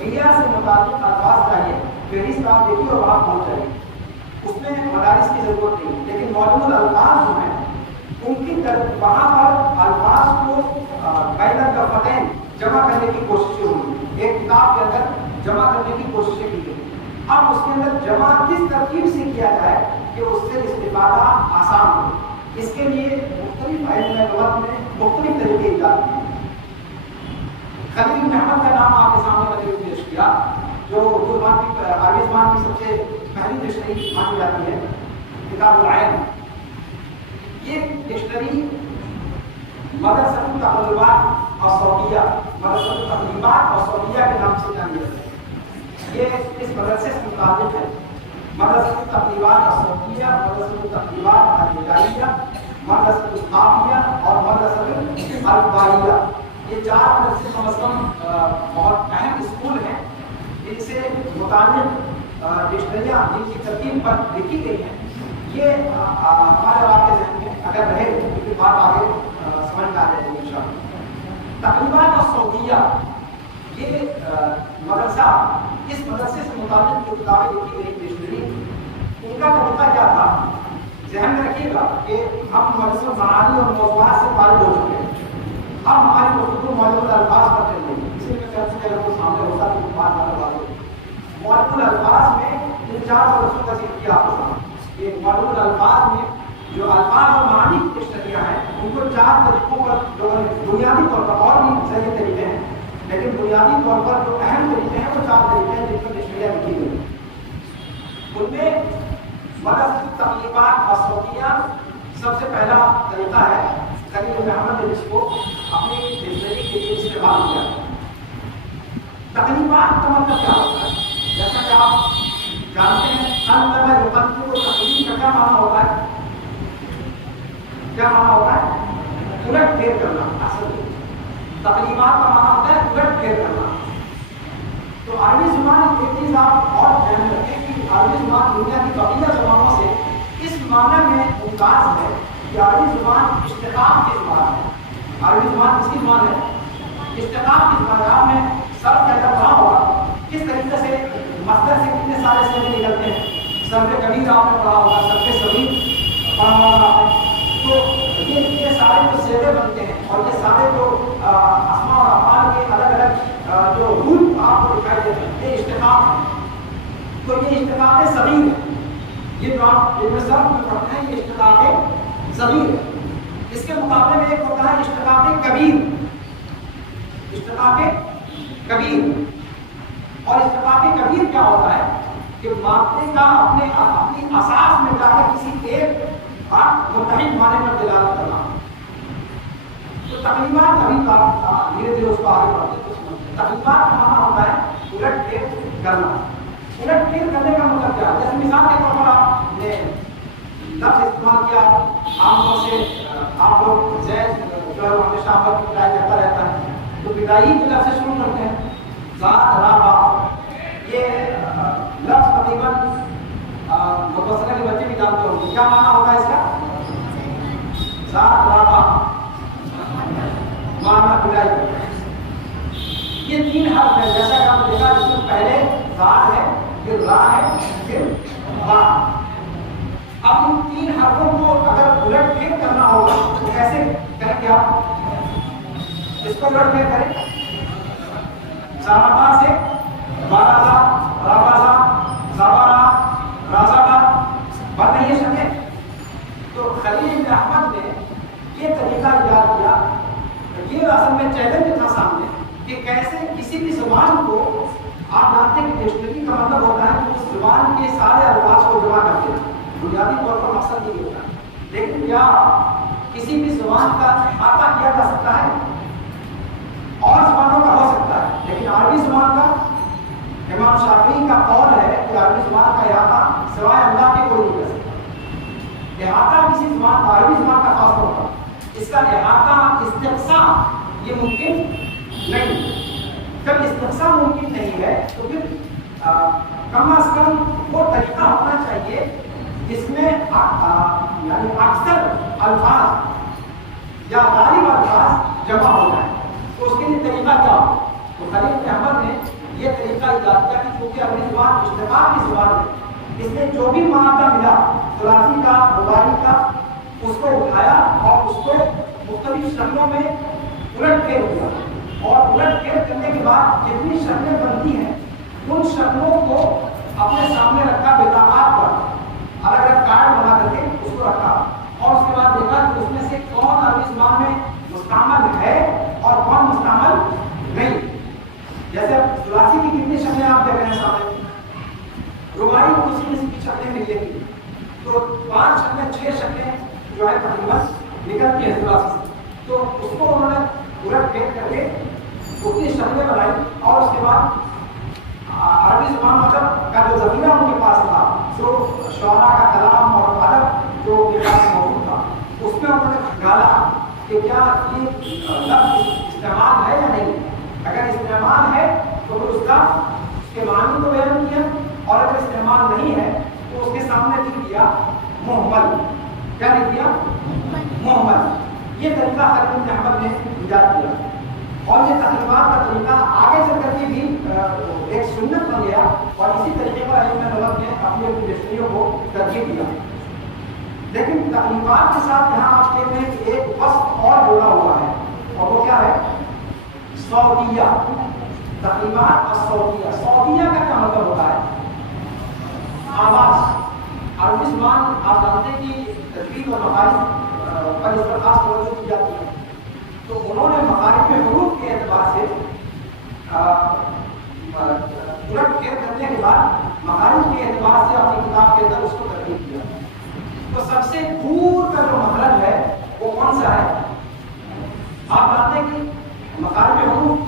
دنیا سے متعلق الفاظ چاہیے. فہرست آپ دیکھیے اور وہاں پہنچ جائیے. اس میں مدارس کی ضرورت نہیں. لیکن معلوم الالفاظ جو ہیں ان کی وہاں پر الفاظ کو بین الدفتین جمع کرنے کی کوششیں ہوئی. ایک کتاب کے اندر جمع کرنے کی کوششیں کی گئی. اب اس کے اندر جمع کس ترکیب سے کیا جائے کہ اس سے استفادہ آسان ہو. اس کے لیے مختلف علم لغت میں مختلف طریقے ایجاد کیے. خلیل بن احمد کا نام آپ کے سامنے میں نے پیش کیا جو اردو زبان کی عربی زبان کی سب سے پہلی ڈکشنری مانی جاتی ہے کتاب العین. یہ ڈکشنری مدرسۃ التقریبات اور صوتیہ مدرسۃ التقریبات اور صوتیہ کے نام سے جانی جاتی ہے. یہ اس مدرسے سے متعلق ہے. مدرسۃ التقریبات الصوتیہ، مدرسۃ التقریبات الہدایہ، مدرسۃ القافیہ اور مدرسۃ الباریہ. یہ چار مدرسے کم از کم بہت اہم اسکول ہیں جن سے متعلق ڈکشنریاں جن کی ترتیب پر لکھی گئی ہیں. یہ ہمارے آپ کے ذہن میں اگر رہے تو پھر بات آگے سمجھ میں آ جائے گی انشاءاللہ. تقریبات الصوتیہ یہ مدرسہ، اس مدرسے سے متعلق جو کتابیں لکھی گئی ڈکشنری ان کا طریقہ کیا تھا. ذہن میں رکھیے گا کہ ہم مدرسہ معانی اور موضوعات سے فارغ ہو چکے ہیں. اب ہماری گفتگو معلوم الالفاظ پر چل رہی ہے. اسی لیے میں چرچ کے کو سامنے ہوتا ہے کہ بات کرنے والے معلوم الالفاظ میں ان چار مدرسوں کا ذکر کیا ہوتا ہے. یہ معلوم الالفاظ میں جو الفاظ اور معانی کی ڈکشنریاں ہیں ان کو چار طریقوں پر لوگوں نے بنیادی طور پر، اور بھی صحیح طریقے ہیں لیکن بنیادی طور پر جو اہم طریقے ہیں وہ چار طریقے ہیں جن پر ڈکشنریاں لکھی گئی. ان میں مدرسۃ التقریبات الصوتیہ سب سے پہلا طریقہ ہے. خلیل بن احمد نے اس کو اپنی ڈکشنری کے لیے استعمال کیا. تقریبات کا مطلب کیا ہوتا ہے؟ جیسا کہ آپ جانتے ہیں قلب یقلب کو تقریب کا کیا معنی ہوتا ہے؟ کیا معنی ہوتا ہے؟ الٹ پھیر کرنا. اصل تقریبات کا معنی ہوتا ہے الٹ پھیر کرنا. تو عربی زبان ایک چیز آپ اور دھیان رکھیں کہ عربی زبان دنیا کی بقیہ زبانوں سے اس معنی میں ممتاز ہے کہ عربی زبان اشتقاق کی زبان ہے. عربی زبان کس کی زبان ہے؟ اشتقاق کی زبان. آپ نے سب کہتا پڑھا ہوگا کس طریقے سے مصدر سے کتنے سارے صیغے نکلتے ہیں. سرف کبیر آپ نے پڑھا ہوگا، سرف صغیر پڑھا ہوگا آپ نے. تو یہ سارے جو صیغے بنتے ہیں اور یہ سارے جو اسماء اور افعال کے الگ الگ جو روپ آپ کو دکھائی دیتے ہیں یہ اشتقاق ہے. تو یہ اشتقاق صغیر ہے. یہ جو آپ علم صرف میں پڑھتے ہیں یہ اشتقاق صغیر ہے. اس کے مقابلے میں ایک ہوتا ہے اشتقاق کبیر. اشتقاق کبیر اور اشتقاق کبیر کیا ہوتا ہے کہ مادے کا اپنی اساس میں جا کر کسی ایک متحد معنی پر دلالت کرنا. تو تقریبات ابھی دھیرے دھیرے اس کو آگے بڑھتے ہیں. تقریبات کا معنی ہوتا ہے الٹ پھیر کرنا. الٹ پھیر کرنے کا مطلب کیا ہے؟ جیسے مثال کے طور پر آپ نے لفظ استعمال کیا عام طور سے آپ لوگ زید جو ہے ہمیشہ عمل کی بدائی کرتا رہتا ہے تو بدائی کے لفظ سے شروع کرتے ہیں. ذات را با یہ لفظ تقریباً متصلہ کے بچے بھی جانتے ہوں گے. کیا معنی ہوتا ہے اس کا؟ ذات را با معنی بدائی. یہ تین حرف ہے جیسا کہ آپ نے دیکھا جس میں پہلے ذات ہے، پھر را ہے، پھر با. اب ان تین حرفوں کو اگر الٹ پھیر کرنا ہوگا تو کیسے کریں گے آپ؟ اس کو الٹ پھیر کریں. ذرابا سے بارازا، رابازا، زابارا، رازابا، بات نہیں ہے شکیں. تو خلیل بن احمد نے یہ طریقہ ایجاد کیا. یہ اصل میں چیلنج تھا سامنے کہ کیسے کسی بھی زبان کو، آپ جانتے ہیں کہ ڈکشنری کا مطلب ہوتا ہے کہ اس زبان کے سارے الفاظ کو جمع کر دینا، بنیادی طور پر مقصد یہ ہوتا ہے. لیکن کیا کسی بھی زبان کا احاطہ کیا جا سکتا ہے؟ اور زبانوں کا ہو سکتا ہے، لیکن عربی زبان کا، امام شافعی کا قول ہے کہ عربی زبان کا احاطہ سوائے اللہ کے کوئی نہیں کر سکتا. احاطہ کسی زبان کا، عربی زبان کا خاص طور پر اس کا احاطہ، استقصاء یہ ممکن نہیں. جب استقصاء ممکن نہیں ہے تو پھر کم از کم وہ طریقہ ہونا چاہیے جس میں یعنی اکثر الفاظ یا غالب الفاظ جمع ہو جائیں. تو اس کے لیے طریقہ کیا ہو؟ تو خلیل بن احمد نے یہ طریقہ ایجاد کیا کہ چونکہ عربی زبان اشتقاق کی زبان ہے، اس نے جو بھی مادہ ملا ثلاثی کا، رباعی کا، اس کو اٹھایا اور اس کو مختلف شکلوں میں الٹ پھیر دیا. اور الٹ پھیر کرنے کے بعد جتنی شکلیں بنتی ہیں ان شکلوں کو اپنے سامنے رکھا، بطاقات پر الگ الگ کارڈ بنا کر کے اس کو رکھا. اور اس کے بعد دیکھا کہ اس میں سے کون عربی زبان میں مستعمل ہے اور کون مستعمل نہیں. جیسے ثلاثی کی کتنی شکلیں آپ دیکھ رہے ہیں سامنے، رباعی کو اسی کی شکلیں ملیں گی. تو 5 شکلیں 6 شکلیں جو ہے تقریباً نکلتی ہیں ثلاثی سے. تو اس کو انہوں نے الٹ پھیر کر کے اتنی شکلیں بنائی. اور اس کے بعد عربی زبان مطلب کا جو ذخیرہ ان کے پاس تھا، جو شعراء کا کلام اور ادب جو ان کے پاس موجود تھا، اس میں انہوں نے ڈالا کہ کیا یہ لفظ استعمال ہے یا نہیں. اگر استعمال ہے تو پھر اس کے معنی کو بیان کیا، اور اگر استعمال نہیں ہے تو اس کے سامنے لکھ دیا محمل. کیا لکھ دیا؟ محمل. یہ طریقہ خلیل بن احمد نے ایجاد کیا. اور یہ تقریبات کا طریقہ آگے چل کر کے بھی ایک سنت بن گیا. اور اسی طریقے پر ائمہ لغت نے اپنی ڈکشنریوں کو ترتیب دیا. لیکن تقریبات کے ساتھ یہاں آپ دیکھ رہے ہیں کہ ایک وصف اور جڑا ہوا ہے، اور وہ کیا ہے؟ صوتیہ. تقریبات الصوتیہ. صوتیہ کا کیا مطلب ہوتا ہے؟ آواز. عربی زبان آپ جانتے ہیں کہ تجوید اور مخارج پر اس پر خاص توجہ کی جاتی ہے. تو انہوں نے مخارج میں حروف کے اعتبار سے الٹ پھیر کرنے کے بعد مخارج کے اعتبار سے اپنی کتاب کے اندر اس کو ترتیب کیا. تو سب سے دور کا جو مخرج ہے وہ کون سا ہے؟ آپ جانتے ہیں کہ مخارج میں حروف،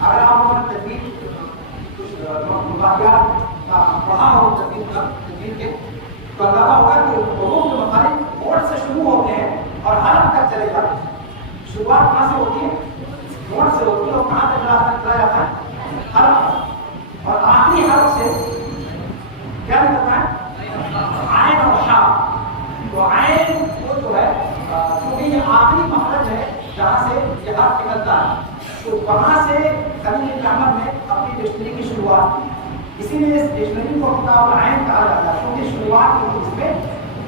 اگر آپ نے تجوید کچھ مقالیات پڑھا ہو تجوید کے، تو اندازہ ہوگا کہ حروف کے مخارج موٹ سے شروع ہوتے ہیں اور حرف تک چلے جاتے ہیں. شروعات کہاں سے ہوتی ہے؟ موٹ سے ہوتی ہے. اور کہاں تک چلا جاتا ہے؟ حرف. اور آخری حرف سے کیا نکلتا ہے؟ عین اور حا. تو عین وہ جو ہے کیونکہ یہ آخری مخرج ہے جہاں سے یہ حرف نکلتا ہے، تو وہاں سے خلیل بن احمد نے اپنی ڈکشنری کی شروعات کی. اسی لیے اس ڈکشنری کو کتاب العین کہا جاتا ہے، کیونکہ شروعات کی اس میں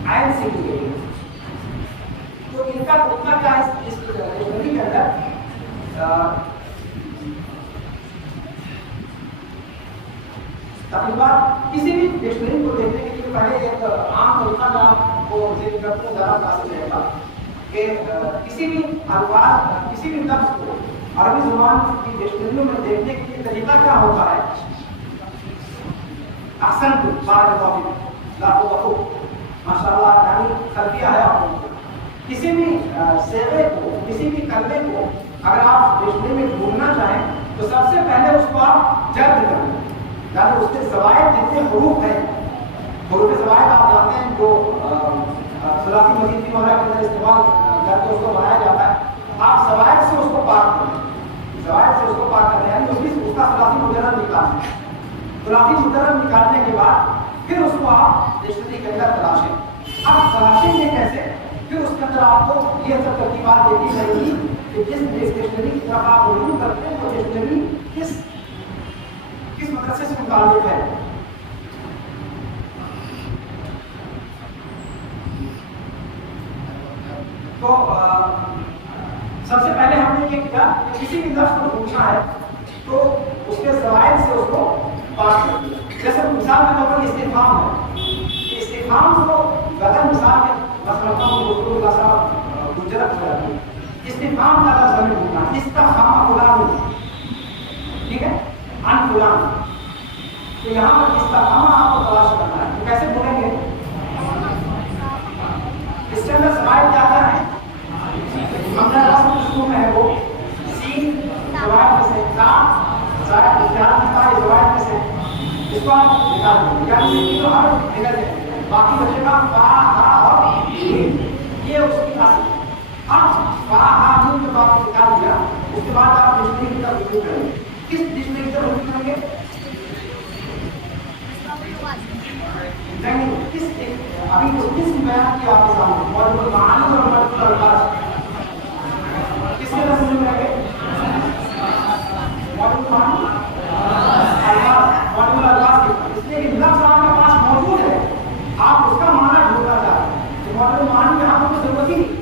عین سے کی گئی ہے. تو ان کا طریقہ کیا ہے اس ڈکشنری کے اندر؟ تقریباً کسی بھی ڈکشنری کو دیکھنے کے لیے پہلے ایک عام طریقہ کا کو ذکر کرتے ہیں، زیادہ مناسب رہے گا کہ کسی بھی الفاظ، کسی بھی لفظ کو عربی زبان کی ڈکشنریوں میں دیکھنے کے لیے طریقہ کیا ہوتا ہے؟ احسنتم بارک اللہ فیکم لا تضحوا. ماشاءاللہ یعنی تربیہ ہے آپ لوگوں کو. کسی بھی صیغے کو، کسی بھی کلمے کو اگر آپ ڈکشنری میں ڈھونڈنا چاہیں تو سب سے پہلے اس کو آپ جلد کریں، یعنی اس کے زوائد جتنے حروف ہیں، حروف زوائد آپ جانتے ہیں جو ثلاثی مزید وغیرہ کے اندر استعمال کر کے اس کو بنایا جاتا ہے. آپ زوائد سے اس کو پاک کریں، زوائد سے اس کو پاک کریں، یعنی اس کا ثلاثی مجرد نکالیں. ثلاثی مجرد نکالنے کے بعد پھر اس کو آپ ڈکشنری کے اندر تلاشیں. اب تلاشیں گے کیسے؟ پھر اس کے اندر آپ کو یہ سب ترتیبات دیکھی جائے گی کہ جس ڈکشنری کی طرف آپ رجوع کرتے ہیں وہ ڈکشنری کس مدرسے سے متعلق ہے. تو سب سے پہلے ہم نے یہ کیا کہ کسی بھی لفظ کو پوچھنا ہے تو اس کے زوائد سے اس کو پاس کر دیا. جیسے مثال کے طور پر استفہام ہے، استفہام کو غلط مثال میں مثلاً دوستوں کا سا گجرت ہو جاتی ہے. استفہام کا لفظ ہمیں ڈھونڈنا ہے، استفہام فلان، ٹھیک ہے، عن فلان. تو یہاں پر استفہام آپ کو تلاش کرنا ہے. تو کیسے بولیں گے؟ اس کے اندر زوائد کیا کیا ہے؟ ہمارا رسم شروع میں ہے وہ سین زوائد میں سے، تا زائد اتحاد کی تا زوائد میں سے، اس کو آپ نکال دیں. یعنی یہ تو ہر نکل جائے، باقی بچے گا فا ہا اور میم، یہ اس کی اصل. اب فا ہا میم جب آپ نکال دیا اس کے بعد آپ ڈکشنری کی طرف رجوع کریں گے. کس ڈکشنری کی طرف رجوع کریں گے؟ نہیں، کس ابھی اس قسم بیان کیا آپ کے سامنے موجود المعانی اور موجود الالفاظ، کس کے لفظ میں رہیں گے؟ موجود المعانی الفاظ، موجود الالفاظ کے. اس لیے کہ لفظ آپ کے پاس موجود ہے، آپ اس کا معنی ڈھونڈنا چاہتے ہیں. تو موجود المعانی یہاں پر کوئی ضرورت ہی نہیں،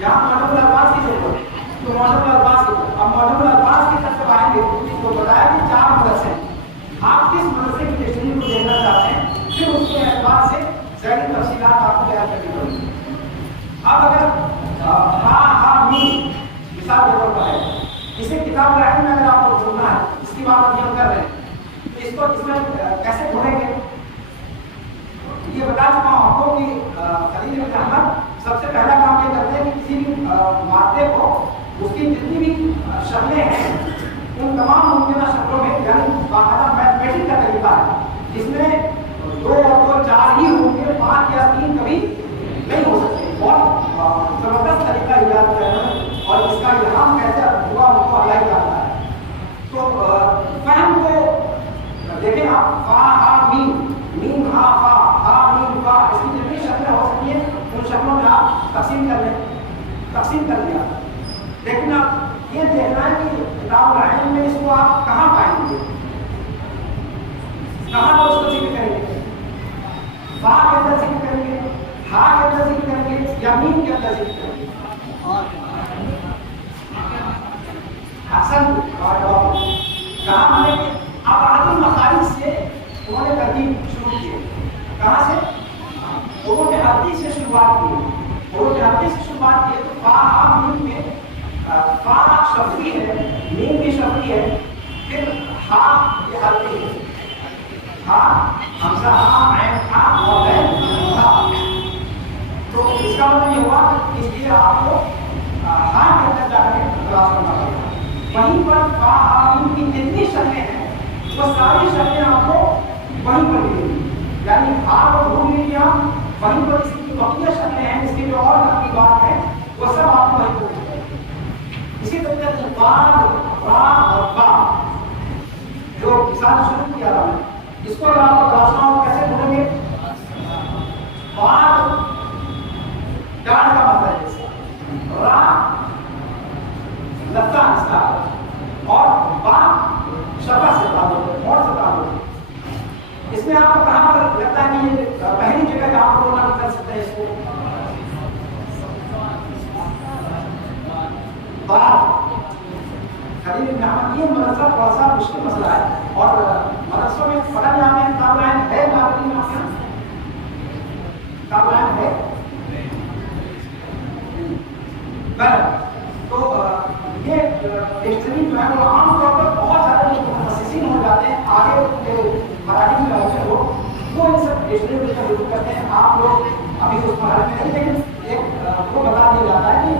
یہاں موجود الالفاظ کی ضرورت ہے. تو موجود الالفاظ کی اب موجود الالفاظ کی طرف آئیں گے تو بتایا کہ 4 مدرسے ہیں. آپ کس مدرسے کی ڈکشنری کو دیکھنا چاہتے ہیں، پھر اس کے اعتبار سے ذہنی تفصیلات آپ کو بیان کرنی پڑیں گی. اب اگر فا ہا میم مثال کے طور پر ہے، اسے کتاب العلم میں اگر آپ کو ڈھونڈنا ہے، اس کی بات ابھی ہم کر رہے ہیں، تو اس کو اس میں کیسے ڈھونڈیں گے؟ یہ بتا چکا ہوں آپ کو کہ خلیل بن احمد سب سے پہلا کام یہ کرتے ہیں کہ کسی بھی مادے کو اس کی جتنی بھی شکلیں ہیں ان تمام ممکنہ شکلوں میں، یعنی باقاعدہ میتھمیٹک کا طریقہ ہے جس میں 2 اور 2 4 ہی ہوں گے، 5 یا 3 کبھی نہیں ہو سکتے. بہت زبردست طریقہ ایجاد کیا ہے اور اس کا الہام کیسے ہوا ان کو اپلائی کرتا ہے. تو فہم کو دیکھیں آپ، فا ہا میم، میم ہا فا، ہا میم فا، اس کی جتنی شکلیں ہو سکتی ہیں ان شکلوں میں آپ تقسیم کر لیں، تقسیم کر لیا. لیکن آپ یہ دیکھنا ہے کہ کتاب العلم میں اس کو آپ کہاں پائیں گے، کہاں پر اس کو ذکر کریں گے؟ فا کے اندر ذکر کریں گے، ہا کے اندر ذکر کریں گے یا میم کے اندر ذکر کریں گے؟ احسن کہاں ہم نے ابعاد المخارج سے انہوں نے ترتیب شروع کی ہے. کہاں سے؟ حروف حلقی سے شروعات کی ہے. حروف حلقی سے شروعات کی ہے تو فا ہا میم میں فا شفوی ہے، میم بھی شفوی ہے، پھر ہا یہ حلقی ہے، ہا حمزہ ہا عین ہا اور غین ہا. تو اس کا مطلب یہ ہوا کہ اس لیے آپ کو ہا کے اندر جا کر تلاش کرنا پڑے گا. وہیں پر فا ہا میم کی جتنی شکلیں ہیں وہ ساری شکلیں آپ کو وہیں پر ملیں گی. یعنی ہا کو ڈھونڈ لیجیے آپ، وہیں پر اس کی بقیہ شکلیں ہیں، اس کی جو اور ترتیبات ہیں وہ سب آپ کو وہیں پر ملیں گی. اسی طریقے سے باد، را اور با جو مثال شروع کیا تھا میں، اس کو اگر آپ کو تلاشنا ہو کیسے ڈھونڈیں گے؟ باد ڈاڑھ کا مطلب ہے، را لتا حصہ اور با شفا سے تعلق ہے، موڑ سے تعلق ہے. اس میں آپ کو کہاں پر لگتا ہے کہ یہ پہلی جگہ جہاں پر رونا نکل سکتے ہیں اس کو؟ خلیل بن احمد. یہ مدرسہ تھوڑا سا مشکل مسئلہ ہے اور مدرسوں میں پڑھا جانے ہیں. کتاب العلم ہے باقی آپ کے کتاب العلم ہے تو یہ ڈکشنری جو ہے وہ عام طور پر بہت زیادہ متخصصین ہو جاتے ہیں، آگے مراحل میں ہوتے ہیں وہ ان سب ڈکشنری کا رجوع کرتے ہیں. آپ لوگ ابھی اس مرحلے میں نہیں، لیکن ایک وہ بتا دیا جاتا ہے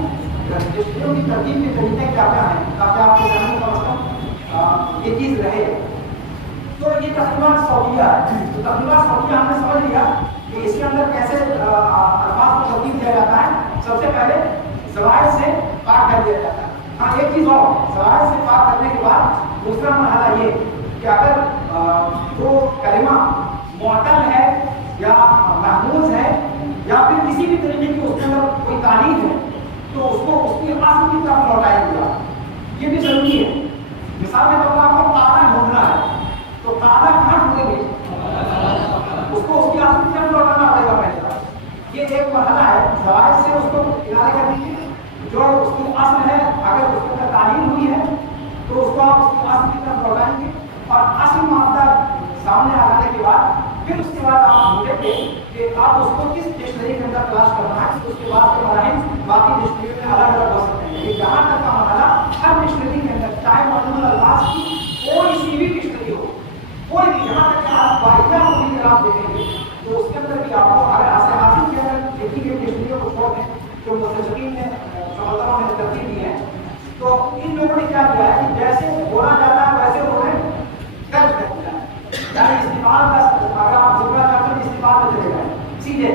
کہ ڈکشنریوں کی ترتیب کے طریقے کیا کیا ہیں تاکہ آپ کے ذہن میں کم از کم یہ چیز رہے. تو یہ تقریباً سعودیہ ہے. تو تقریباً سعودیہ ہم نے سمجھ لیا کہ اس کے اندر کیسے الفاظ کو ترتیب دیا جاتا ہے. سب سے پہلے زوائد سے پاک کر دیا جاتا ہے. ہاں ایک چیز اور، زوائد سے پاک کرنے کے بعد دوسرا مرحلہ یہ کہ اگر وہ کلمہ معتل ہے یا محموز ہے یا پھر کسی بھی طریقے کی اس کے اندر کوئی تعلیم ہے تو اس کو اس کی اصل کی طرف لوٹائیں گے. یہ بھی ضروری ہے. مثال کے طور پر آپ کو تالا ڈھونڈنا ہے تو تالا کہاں ڈھونڈیں گے؟ اس کو اس کی اصل کی طرف لوٹانا پڑے گا پہلے. یہ ایک مرحلہ ہے. زوائد سے اس کو کنارے کر دیجیے، جو اس کی اصل ہے اگر اس کے اندر تعلیم ہوئی ہے تو اس کو آپ اس کی اصل کی طرف لوٹائیں گے اور اصل معاملہ سامنے آ جانے کے بعد پھر اس کے بعد آپ ڈھونڈیں گے کہ آپ اس کو کس ڈکشنری کے اندر تلاش کرنا ہے. اس کے بعد کے مراحل باقی ڈکشنریوں میں الگ الگ ہو سکتے ہیں. لیکن جہاں تک کا مرحلہ ہر ڈکشنری کے اندر چاہے معلوم الفاظ کی کوئی سی بھی ڈکشنری ہو کوئی بھی یہاں تک کہ آپ واحدہ کو بھی اگر آپ دیکھیں گے تو اس کے اندر بھی آپ کو اگر حاصل کے اندر دیکھی گئی ڈکشنریوں کو چھوڑ دیں جو مستشرقین نے شمالوں نے ترتیب دی ہے تو ان لوگوں نے کیا کیا ہے کہ جیسے بولا جاتا ہے ویسے انہوں نے درج کر دیا ہے. یعنی استعمال کا اگر آپ ذکر کرتے ہیں استعمال میں چلے گئے سیدھے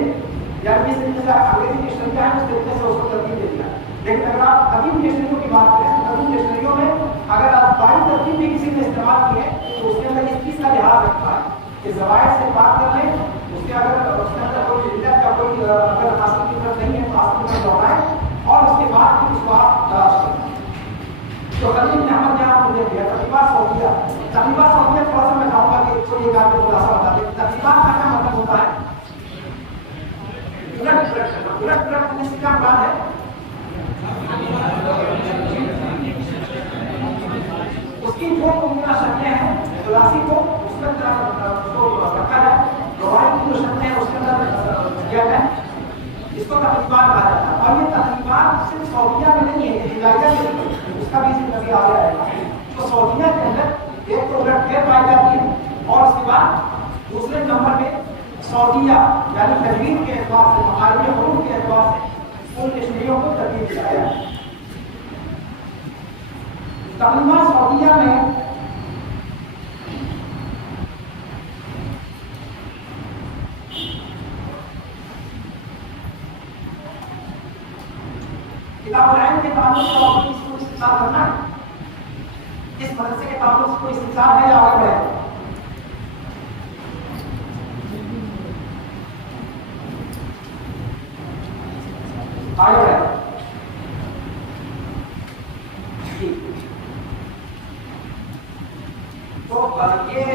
یعنی جس طریقے سے انگریزی ڈکشنری ہے اس طریقے سے اس کو ترتیب دے دیا. لیکن اگر آپ قدیم ڈکشنریوں کی بات کریں تو قدیم ڈکشنریوں میں اگر آپ بائی ترتیب بھی کسی نے استعمال کی ہے تو اس کے اندر اس چیز کا لحاظ رکھتا ہے کہ زوائد سے بات کر لیں اس کے اگر اس کے اندر کوئی علت کا کوئی اگر حاصل کی طرف نہیں ہے تو حاصل کی طرف لوٹائیں اور اس کے بعد پھر اس کو آپ تلاش کریں. تو خلیل احمد نے آپ کو دے دیا تقریبات صوفیہ. تقریبات صوفیہ تھوڑا سا میں چاہوں گا کہ کوئی ایک آپ کو خلاصہ بتا دیں. تقریبات کا کیا مطلب ہوتا ہے؟ الٹ کرنے سے کیا مراد ہے؟ اس کی جو ممکنہ شکلیں ہیں خلاصی کو اس کے اندر رکھا جائے. روایت کی جو شکلیں ہیں اس کے اندر کیا جائے. اس کو تقریبات کہا جاتا ہے. اور یہ تقریبات صرف صوفیہ میں نہیں ہے, یہ ہدایت میں اس کا بھی ذکر بھی آ رہا ہے. تو صوفیہ کے اندر ایک تو الٹ پھیر پائی جاتی ہے اور اس کے بعد دوسرے نمبر پہ صوتیہ یعنی تجوید کے اعتبار سے مقالب حروف کے اعتبار سے ان ڈکشنریوں کو ترتیب دیا گیا ہے. تقریبات صوتیہ میں کتاب العلم کے تعلق سے آپ کو اس کو استفسار کرنا ہے. اس مدرسے کے تعلق سے کوئی استفسار ہے یا آگے بڑھے؟ آگے بڑھے. تو یہ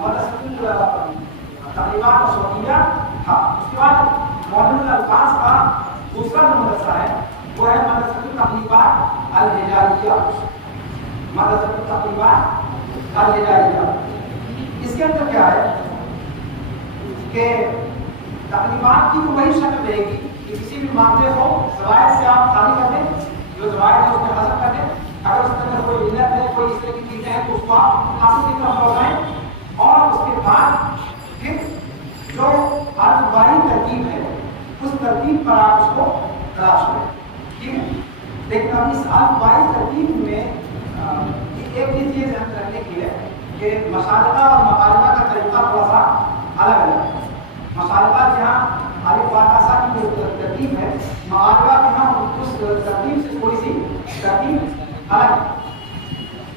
مدرسہ تعلیمات اور صوتیہ تھا. اس کے بعد مولانا الفاظ کا دوسرا مدرسہ ہے وہ ہے مدرسہ تقریبات الحجازیہ. مدرسہ تقریبات الحجازیہ اس کے اندر کیا ہے کہ تقریبات کی تو وہی شکل رہے گی کہ کسی بھی معاملے کو زوائد سے آپ خالی کر دیں, جو زوائد ہے اس میں حذف کر دیں. اگر اس کے اندر کوئی علت ہے کوئی اس طرح کی چیزیں ہیں تو اس کو آپ حاصل کی طرف لوٹائیں اور اس کے بعد پھر جو الفبائی ترتیب ہے اس ترتیب پر آپ اس کو تلاش کریں. ٹھیک ہے. لیکن اب اس الفبائی ترتیب میں ایک بھی چیز ذہن رکھنے کی ہے کہ مشارقہ اور مغاربہ کا طریقہ تھوڑا سا الگ الگ ہے. مشارقہ جہاں الف با تا سا کی جو ترتیب ہے, مغاربہ کے یہاں اس ترتیب سے تھوڑی سی ترتیب الگ ہے.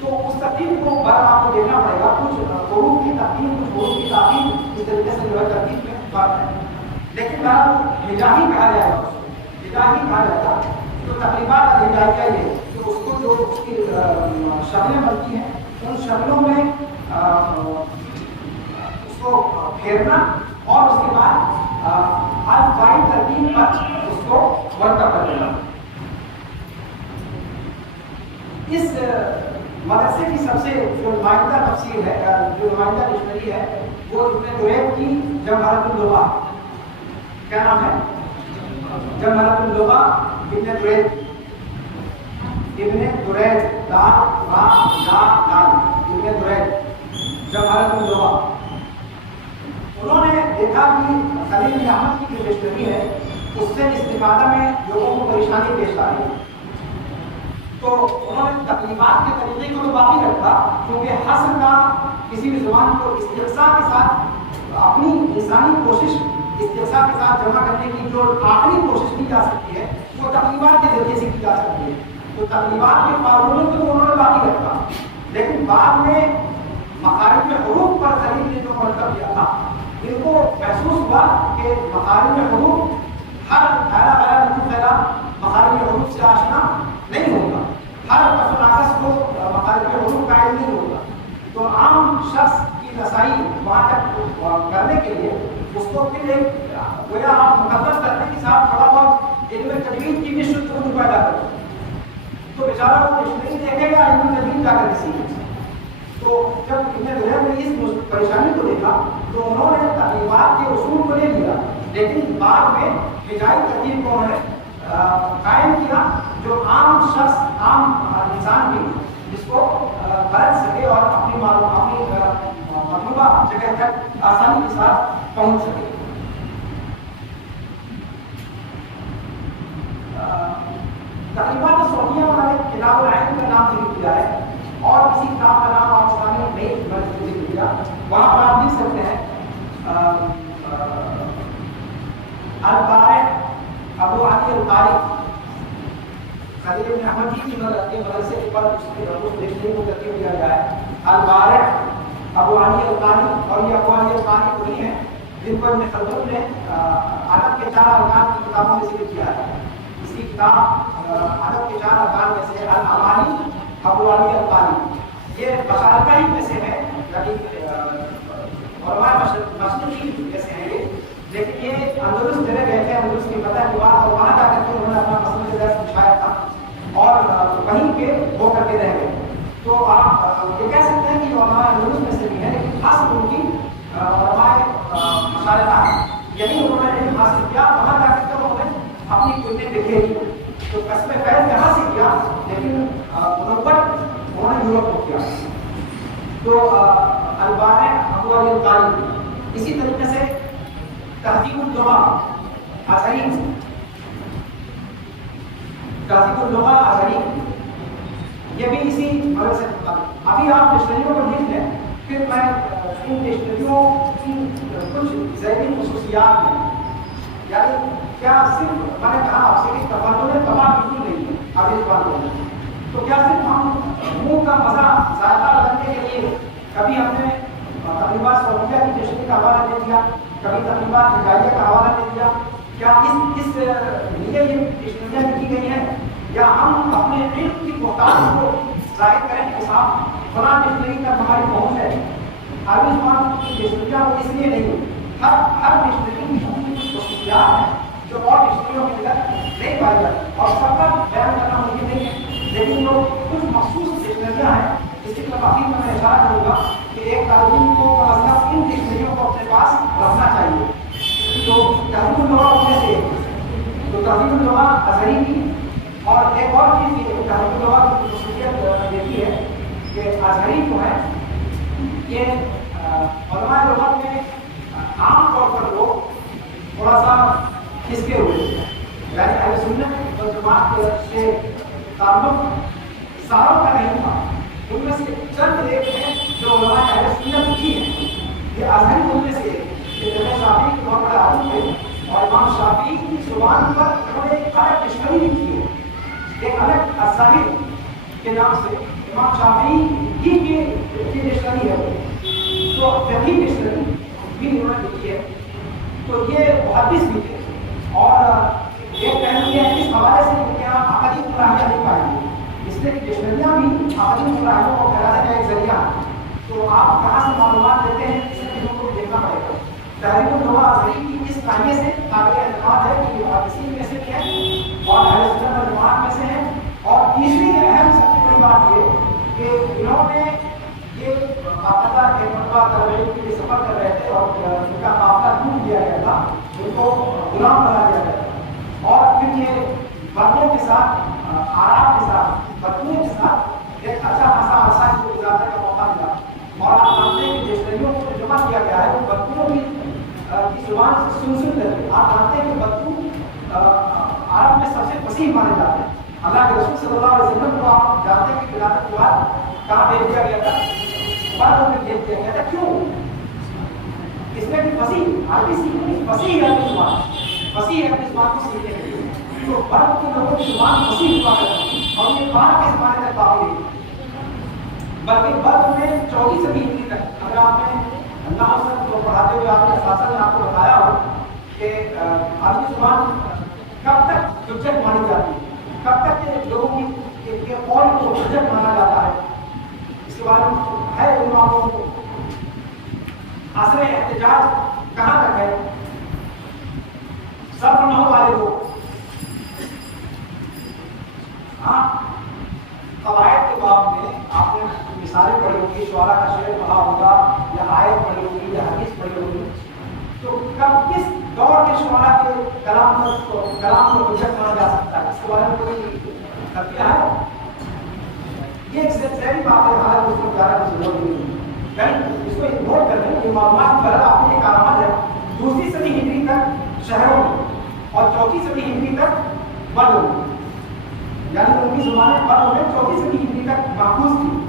تو اس ترتیب کو بار آپ کو دیکھنا پڑے گا. کچھ حروف کی ترتیب کچھ حروف کی تعقیب اس طریقے سے جو ہے ترتیب میں فرق ہے. لیکن ہجائی کہا جائے گا, ہجائی کہا جائے گا. تو تقریبات الحجازیہ یہ کہ اس کو جو اس کی شکلیں بنتی ہیں ان شکلوں میں اس کو پھیرنا اور اس کے بعد الفبائی ترتیب پر اس کو مرتب کر دینا. اس مدرسے کی سب سے جو نمائندہ تفسیر ہے, جو نمائندہ ڈکشنری ہے وہ ابن دریب کی جمہرۃ اللغہ. کیا نام ہے؟ جمہرۃ اللغہ ابن دریب. ابن دریب دال را یا دال ابن دریب جمہرۃ اللغہ. انہوں نے دیکھا کہ خلیل احمد کی جو ڈکشنری ہے اس سے استفادہ میں لوگوں کو پریشانی پیش آ رہی ہے. تو انہوں نے تقریبات کے طریقے کو تو باقی رکھا کیونکہ حسن کا کسی بھی زبان کو استقصاء کے ساتھ اپنی انسانی کوشش استقصاء کے ساتھ جمع کرنے کی جو آخری کوشش کی جا سکتی ہے وہ تقریبات کے ذریعے سے کی جا سکتی ہے. تو تقریبات کے فارمولے کو تو انہوں نے باقی رکھا, لیکن بعد میں مخارج حروف پر خلیل نے جو مرتب کیا تھا ان کو محسوس ہوا کہ مخارج حروف ہر پھیلا پھیلا نہیں پھیلا مخارج حروف سے آشنا نہیں ہوگا, ہر پسناکس کو مخارج حروف کا علم نہیں ہوگا. تو عام شخص کی رسائی وہاں تک کرنے کے لیے اس کو پھر ایک گویا آپ مقدس کرنے کے ساتھ تھوڑا بہت علم تجوید کی بھی شدت پیدا کرو. تو بیچارہ وہ ڈکشنری دیکھے گا, علم تجوید جا کر سیکھیں. تو جب ابن حجر نے اس پریشانی کو دیکھا تو انہوں نے تقریبات کے اصول کو لے لیا، لیکن بعد میں ہجائی ترتیب کو انہوں نے قائم کیا جو عام شخص، عام انسان بھی جس کو برت سکے اور اپنی مطلوبہ جگہ تک آسانی کے ساتھ پہنچ سکے. تقریبات سعودیہ میں کتاب العلم کا نام ذکر کیا ہے اور کسی کتاب کا نام آپ سامنے نہیں ذکر کیا. وہاں پر آپ دیکھ سکتے ہیں القاری ابو علی القاری خلیل بن احمد جی کے مدرسے کے پر اس دیکھنے کو ترتیب دیا گیا ہے. القاری ابو علی القاری، اور یہ ابو علی القاری وہی ہیں جن کو ابن خلدون نے عدد کے 4 ارکان کی کتابوں میں ذکر کیا ہے. اس کی کتاب عدد کے 4 ارکان میں سے الامانی ابو علی القاری، یہ بشارتہ ہی میں سے ہے، یعنی علماء مشرقی میں سے ہیں یہ، لیکن یہ اندلس چلے گئے تھے، اندلس کی فتح کے بعد، اور وہاں جا کر کے انہوں نے اپنا مسئلہ درس پوچھایا تھا اور وہیں کے ہو کر کے رہ گئے. تو آپ یہ کہہ سکتے ہیں کہ علماء اندلس میں سے بھی ہے، لیکن خاص ان کی علماء مشارقہ یہی انہوں نے علم حاصل کیا. وہاں جا کر کے انہوں نے اپنی کتنی لکھے ہی تو قصب فیض یہاں سے کیا، لیکن منور انہوں نے یورپ کو کیا. تو البارہ ابو علی القاری. اسی طریقے سے تہذیب اللغہ ازہری، تہذیب اللغہ ازہری یہ بھی اسی مدد سے متعلق. ابھی آپ ڈکشنریوں کو لکھ لیں، پھر میں ان ڈکشنریوں کی کچھ ذہنی خصوصیات ہیں. یعنی کیا صرف میں نے کہا آپ سے کہ تفاضل تباہ بالکل نہیں ہے اب اس بات میں، تو کیا صرف ہم منہ کا مزہ ذائقہ لگنے کے لیے کبھی ہم نے تقریبات سعودیہ کی ڈکشنری کا حوالہ دے دیا، کبھی تقریبات ہجائیہ کا حوالہ دے دیا؟ کیا اس لیے یہ ڈکشنریاں لکھی گئی ہیں، یا ہم اپنے علم کی محتاج کو ظاہر کریں کہ صاحب فلاں ڈکشنری تک ہماری پہنچ ہے؟ عربی زبان کی ڈکشنریاں اس لیے نہیں، ہر ڈکشنری کی اپنی کچھ خصوصیات ہیں جو اور ڈکشنریوں کے اندر نہیں پائی جاتی، اور سب کا بیان کرنا ممکن نہیں ہے، لیکن جو کچھ مخصوص ڈکشنریاں ہیں اس کی طرف آخر میں اشارہ کروں گا کہ ایک طالب علم کو کم از کم ان ڈکشنریوں کو اپنے پاس رکھنا چاہیے. تو تہذیب اللغہ میں سے تو تہذیب اللغہ ازہری کی، اور ایک اور چیز یہ تہذیب اللغہ کی خصوصیت دیکھی ہے کہ ازہری جو ہے یہ علماء لغت میں عام طور پر لوگ تھوڑا سا کھسکے ہوئے، یعنی اہل سنت والجماعت سے تعلق ساروں کا نہیں تھا. ان میں سے چند ایک ہیں جو علماء اہل سنت کی ہیں. یہ ازہری ان میں سے امام شافعی کے بہت بڑے عالم تھے، اور امام شافعی کی زبان پر انہوں نے ایک الگ ڈکشنری لکھی ہے، ایک الگ الظاہر کے نام سے امام شافعی ہی کی ڈکشنری ہے. تو فقہی ڈکشنری بھی انہوں نے لکھی ہے. تو یہ محدث بھی تھے، اور ایک پہلو یہ ہے اس حوالے سے کہ آپ عقدی فراہمیاں نہیں پائیں گے، اس لیے کہ ڈکشنریاں بھی عقدی فراہمیوں کو پھیلانے کا ایک ذریعہ ہے. تو آپ کہاں سے معلومات لیتے ہیں اس چیزوں کو بھی دیکھنا پڑے گا. تہذیب اللغہ ازہری کی اس لائنے سے قابل اعتماد ہے کہ یہ محدثین میں سے بھی ہیں اور اہل سنت والجماعت میں سے ہیں. اور تیسری اہم سب سے بڑی بات یہ کہ انہوں نے یہ باقاعدہ ایک مرتبہ طلبہ کے لیے سفر کر رہے تھے اور ان کا قافلہ ٹوٹ دیا گیا تھا، ان کو غلام بنا دیا گیا تھا، اور پھر یہ بندوں کے ساتھ، آرام کے ساتھ، بدبوؤں کے ساتھ ایک اچھا خاصا عرصہ ان کو گزارنے کا موقع ملا. اور آپ جانتے ہیں کہ ڈکشنریوں کو جمع کیا گیا ہے وہ بدبوؤں کی زبان سے سن کر کے. آپ جانتے ہیں کہ بدبو عرب میں سب سے فصیح مانے جاتے ہیں. اللہ کے رسول صلی اللہ علیہ وسلم کو آپ جانتے ہیں کہ ولادت کے بعد کہاں بھیج دیا گیا تھا؟ بعد میں بھیج دیا گیا تھا. کیوں؟ اس میں بھی فصیح عربی سیکھنے، فصیح عربی زبان، فصیح عربی زبان کو سیکھنے کے لیے. تو برف کے لوگوں کی زبان فصیح زبان ہے، اور یہ بعد کے زمانے تک باقی ہے. بلکہ برف میں 14 صدی ہجری تک، اگر آپ نے اللہ کو پڑھاتے ہوئے آپ نے اساتذہ نے آپ کو بتایا ہو کہ عربی زبان کب تک حجت مانی جاتی ہے، کب تک کے لوگوں کی قول کو حجت مانا جاتا ہے، اس کے بارے میں ہے ان معاملوں کو. عصر احتجاج کہاں تک ہے؟ صبر نہ ہو والے لوگ، ہاں قواعد کے باب میں آپ نے شعراء کا شعر پڑھا ہوگا یا آیت پڑھی ہوگی یا حدیث پڑھی ہوگی، تو کب کس دور کے شعراء کے کلام کو حجت مانا جا سکتا ہے؟ اس کے بارے میں کوئی خفیہ ہے؟ یہ ایک ذہنی بات ہے، حالانکہ اس کو جانا کی ضرورت نہیں ہے، اس کو نوٹ کر لیں. یہ معلومات پر آپ نے کارآمد ہے. 2 صدی ہجری تک شہروں میں اور 4 صدی ہجری تک بڑوں میں، یعنی ان کی زبانیں بڑوں میں 4 صدی ہجری تک محفوظ تھی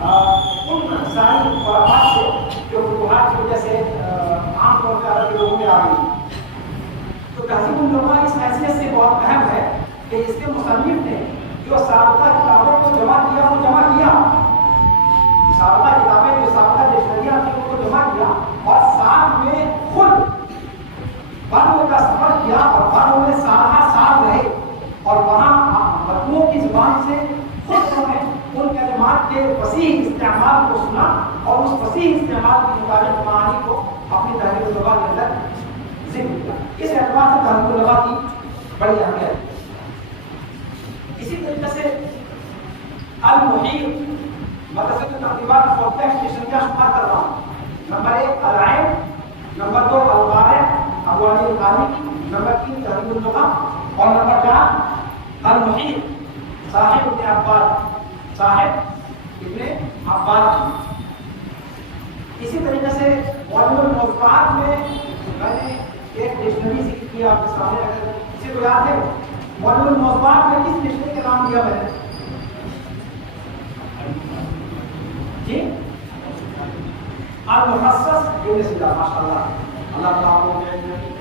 ان ساری خرافات سے جو فتوحات کی وجہ سے عام طور پر عرب لوگوں میں آ گئی. تو تہذیب اللغہ اس حیثیت سے بہت اہم ہے کہ اس کے مصنف نے جو سابقہ کتابوں کو جمع کیا وہ جمع کیا، سابقہ کتابیں جو سابقہ ڈکشنریاں تھیں ان کو جمع کیا، اور ساتھ میں خود بنوں کا سفر کیا اور بنوں میں سال رہے اور وہاں بدوؤں کی زبان سے خود انہوں نے ان کلمات کے فصیح استعمال کو سنا اور اس فصیح استعمال کے مطابق معانی کو اپنی تحریر اللغہ کے اندر ذکر کیا. اس اعتبار سے تحریر اللغہ کی بڑی اہمیت ہے. اسی طریقے سے المحیط مدرسہ تقریبات کمپلیکس ڈکشنریاں شمار کر رہا ہوں. نمبر 1 العین، نمبر 2 القارئ ابو علی القاری، نمبر 3 تحریر اللغہ، اور نمبر 4 المحیط صاحب ابن عباد. اسی طریقے سے علوم الموضوعات میں میں نے ایک ڈکشنری ذکر کی آپ کے سامنے، اگر کسی کو یاد ہے علوم الموضوعات میں کس ڈکشنری کا نام دیا میں نے؟ جی المخصص ابن سینا. ماشاء اللہ، اللہ تعالیٰ آپ کو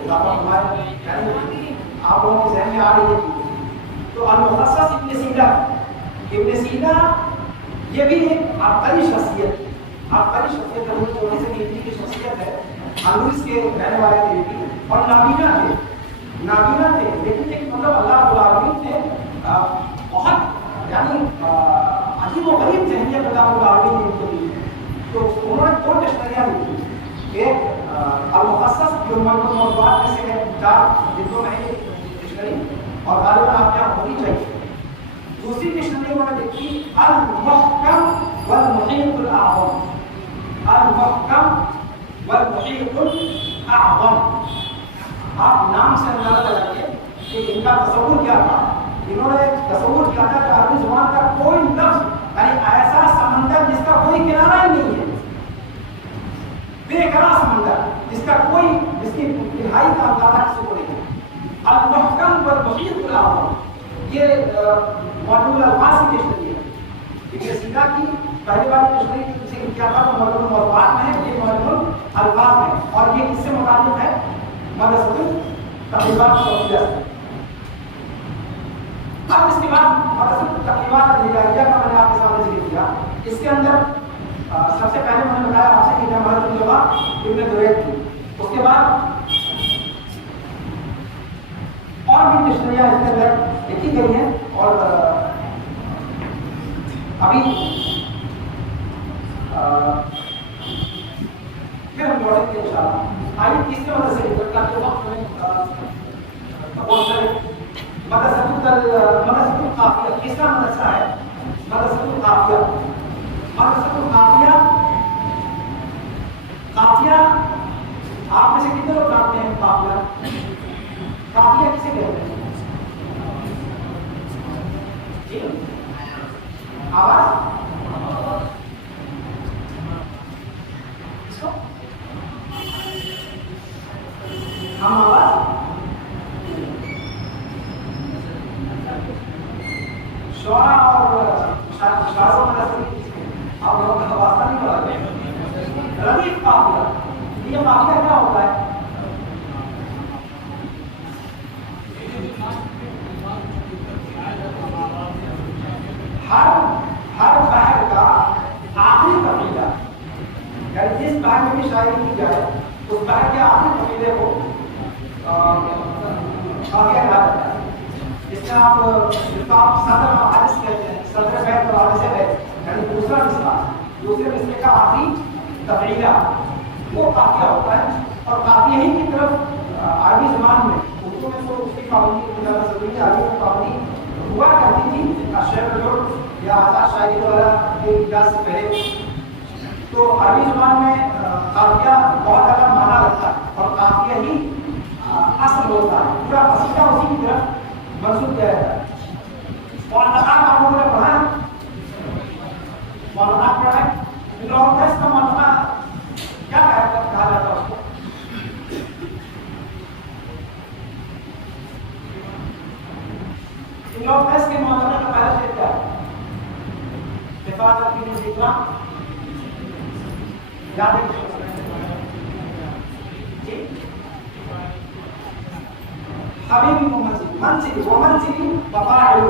اضافہ فرمائے، یعنی آپ لوگوں کے ذہن میں آ رہی ہے. تو المخصص ابن سینا یہ بھی ایک عبقری شخصیت ہے، 24 صدی ہجری کی شخصیت ہے. اندلس کے رہنے والے تھے بھی اور نابینا تھے، لیکن ایک مطلب اللہ رب العالمین نے بہت یعنی عجیب و غریب ذہنیت اللہ رب العالمین نے ان کو دی. تو انہوں نے 2 ڈکشنریاں لکھی، ایک المخصص جو موضوعات میں سے ہے 4 جلدوں میں ہے ڈکشنری اور غالباً آپ کے یہاں ہونی چاہیے. دوسری ڈکشنری انہوں نے لکھی المحکم والمحیط الاعظم. المحکم والمحیط الاعظم. آپ نام سے اندازہ لگائیے کہ ان کا تصور کیا تھا. انہوں نے تصور کیا تھا کہ عربی زبان کا کوئی لفظ یعنی ایسا سمندر جس کا کوئی کنارہ ہی نہیں ہے، بے قرار سمندر جس کی انتہائی کا اندازہ کسی کو نہیں ہے. المحکم والمحیط الاعظم یہ موضوع الفاظ کی ڈکشنری ہے. ابن سینا کی پہلی بار ڈکشنری کی ذکر کیا تھا تو موضوع الموضوعات میں ہے، یہ موضوع الفاظ میں، اور یہ کس سے متعلق ہے؟ مدرسۃ تقریبات صوفیہ سے. اب اس کے بعد مدرسۃ تقریبات الہدایہ کا میں نے آپ کے سامنے ذکر کیا. اس کے اندر سب سے پہلے میں نے بتایا آپ سے کہ جماعت اللغہ ابن درید تھی. اس کے بعد اور بھی ڈکشنریاں اس کے اندر لکھی گئی ہیں اور ابھی پھر ہم پڑھیں گے انشاءاللہ. آئیے تیسرے مدرسے سے نکل کر وقت میں بہت سارے مدرسۃ القافیہ. تیسرا مدرسہ ہے مدرسۃ القافیہ. مدرسۃ القافیہ، قافیہ آپ میں سے کتنے لوگ جانتے ہیں؟ قافیہ کسے کہتے ہیں؟ جی آواز ہم آواز شعرا اور شعروں میں آپ لوگوں کا واسطہ نہیں پڑا. ردیف قافیہ، یہ قافیہ کیا ہوتا ہے؟ ہر بحر کا آخری قبیلہ، یعنی جس بحر میں بھی شاعری کی جائے اس بحر کے آخری قبیلے کو قافیہ کہا جاتا ہے. اس میں آپ صدر حادث کہتے ہیں، صدر بیت اور حادث بیت یعنی دوسرے مسئلے کا آخری قبیلہ وہ قافیہ ہوتا ہے. اور قافیہ ہی کی طرف عربی زبان میں اردو میں تو اس کی پابندی زیادہ ضروری ہے، عربی میں پابندی ہوا کرتی تھی. شعر یا آزاد شاعری وغیرہ کے ایجاد سے پہلے تو عربی زبان میں قافیہ بہت زیادہ معنی رکھتا ہے اور قافیہ ہی اصل ہوتا ہے، پورا قصیدہ اسی کی طرف منسوب کیا جاتا ہے۔ معلقات آپ لوگوں نے پڑھا ہے، معلقات پڑھا ہے، اس کا معلقہ کیا کہا جاتا ہے اس کو؟ اس کے معلقہ کا پہلا شعر کیا ہے؟ حفاظت کی ذکر یاد ہے جی؟ حبیبی ومنزلی، منزلی ومنزلی مفاعل،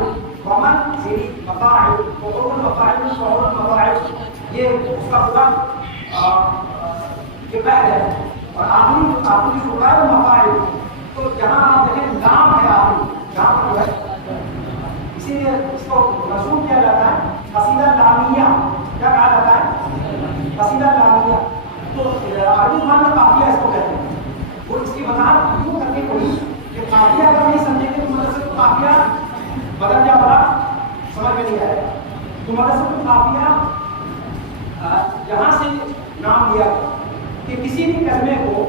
ومنزلی مفاعل، وقول مفاعل، وقول مفاعل، یہ اس کا پورا یہ پہل ہے۔ اور آخری جو ہے مفاعل، تو جہاں آپ دیکھیں لام ہے آخری، جہاں پر جو ہے اسی لیے اس کو منسوب کیا جاتا ہے قصیدہ لامیہ۔ کیا کہا جاتا ہے؟ قصیدہ لامیہ۔ تو عربی زبان میں قافیہ اس کو کہتے ہیں۔ وہ اس کی وضاحت یوں کرنی پڑی کہ قافیہ اگر نہیں سمجھیں گے تو مدرسے کو قافیہ بدل جا بڑا سمجھ میں نہیں آئے گا۔ تو مدرسے کو قافیہ یہاں سے نام دیا کہ کسی بھی کلمے کو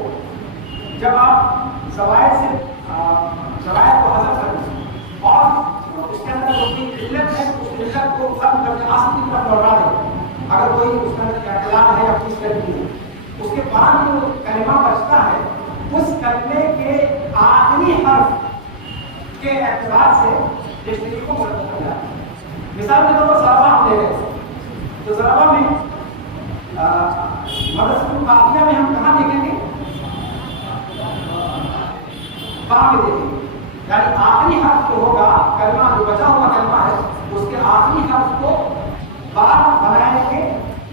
جب آپ زوائد سے زوائد کو حذف کریں اور اس کے اندر جو بھی علت ہے اس علت کو ختم کر کے اصل کی طرف لوٹا دیں، اگر کوئی اس کے اندر اختلاف ہے یا کس طرح کی اس کے بعد جو کلمہ بچتا ہے اس کلمے کے آخری حرف کے اعتبار سے ڈکشنری کو مرتب کر جاتا ہے۔ مثال کے طور پر ضربہ ہم لے رہے ہیں تو ضربہ میں مدرسۃ القافیہ میں ہم کہاں دیکھیں گے؟ با میں دیکھیں گے، یعنی آخری حرف جو ہوگا کلمہ جو بچا ہوا کلمہ ہے اس کے آخری حرف کو با بنائیں گے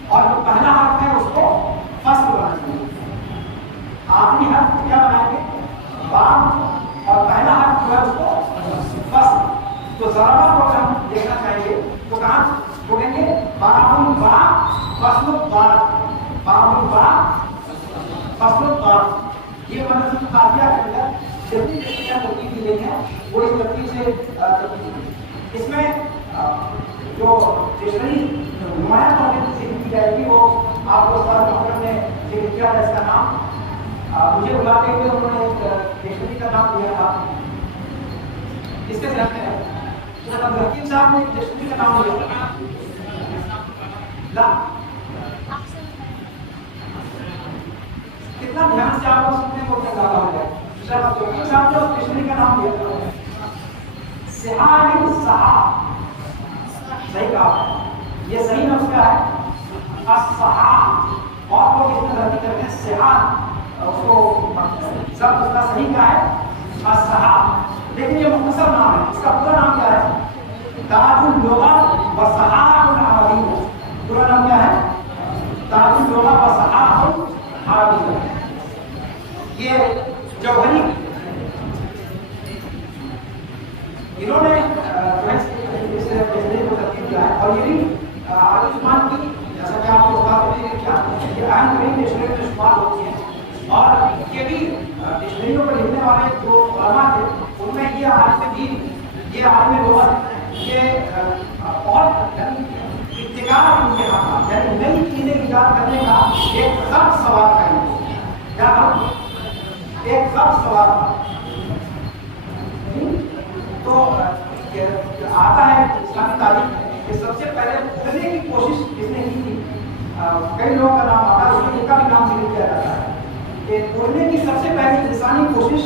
اور جو پہلا حرف ہے اس کو فصل بنائیں گے۔ آخری حرف کیا بنائیں گے؟ با، اور پہلا حرف جو ہے اس کو فصل۔ تو ضربہ کو اگر ہم دیکھنا چاہیں گے تو کہاں بولیں گے؟ باب البا فصل الضاد، باب البا فصل الضاد۔ یہ مدرسۃ القافیہ کے اندر جتنی ترتیب دی گئی ہے وہ اس ترتیب سے ترتیب دی گئی۔ اس میں جو ڈکشنری نمایاں طور پر ذکر کی جائے گی وہ آپ کو سر ڈاکٹر نے ذکر کیا ہے، اس کا نام مجھے بلاتے ہوئے انہوں نے ایک ڈکشنری کا نام دیا تھا، اس کے ذہن میں ہے حکیم صاحب نے ڈکشنری کا نام دیا لا کتنا دھیان سے آپ کو سننے کو کیا ہو جائے۔ حکیم صاحب نے اس ڈکشنری کا نام دیا تھا سہا نہیں سہا، صحیح کہا، یہ صحیح لفظ کیا ہے؟ السہا۔ بہت لوگ اس میں غلطی کرتے ہیں، سہا اس کو سب اس کا صحیح کیا ہے؟ السہا، لیکن یہ مختصر نام ہے، اس کا پورا نام کیا ہے؟ تاج اللغہ و صحاح العربیہ۔ پورا نام کیا ہے؟ تاج اللغہ و صحاح العربیہ۔ یہ جوہری انہوں نے اس ڈکشنری کو ترتیب دیا ہے، اور یہ بھی عربی زبان کی جیسا کہ آپ کو بتا دیں کیا یہ اہم ترین ڈکشنری میں شمار ہوتی ہے، اور یہ بھی ڈکشنریوں پر لکھنے والے جو علماء تھے ان میں یہ عالم دین، یہ عالم لغت، یہ بہت ابتکار ان کے ہاتھ، یعنی نئی چیزیں ایجاد کرنے کا ایک سخت سوال کریں، کیا ایک سخت سوال تھا۔ تو آتا ہے اسلامی تاریخ کہ سب سے پہلے اڑنے کی کوشش کس نے کی تھی؟ کئی لوگوں کا نام آتا ہے، اس میں ان کا بھی نام ذکر کیا جاتا ہے کہ اڑنے کی سب سے پہلی انسانی کوشش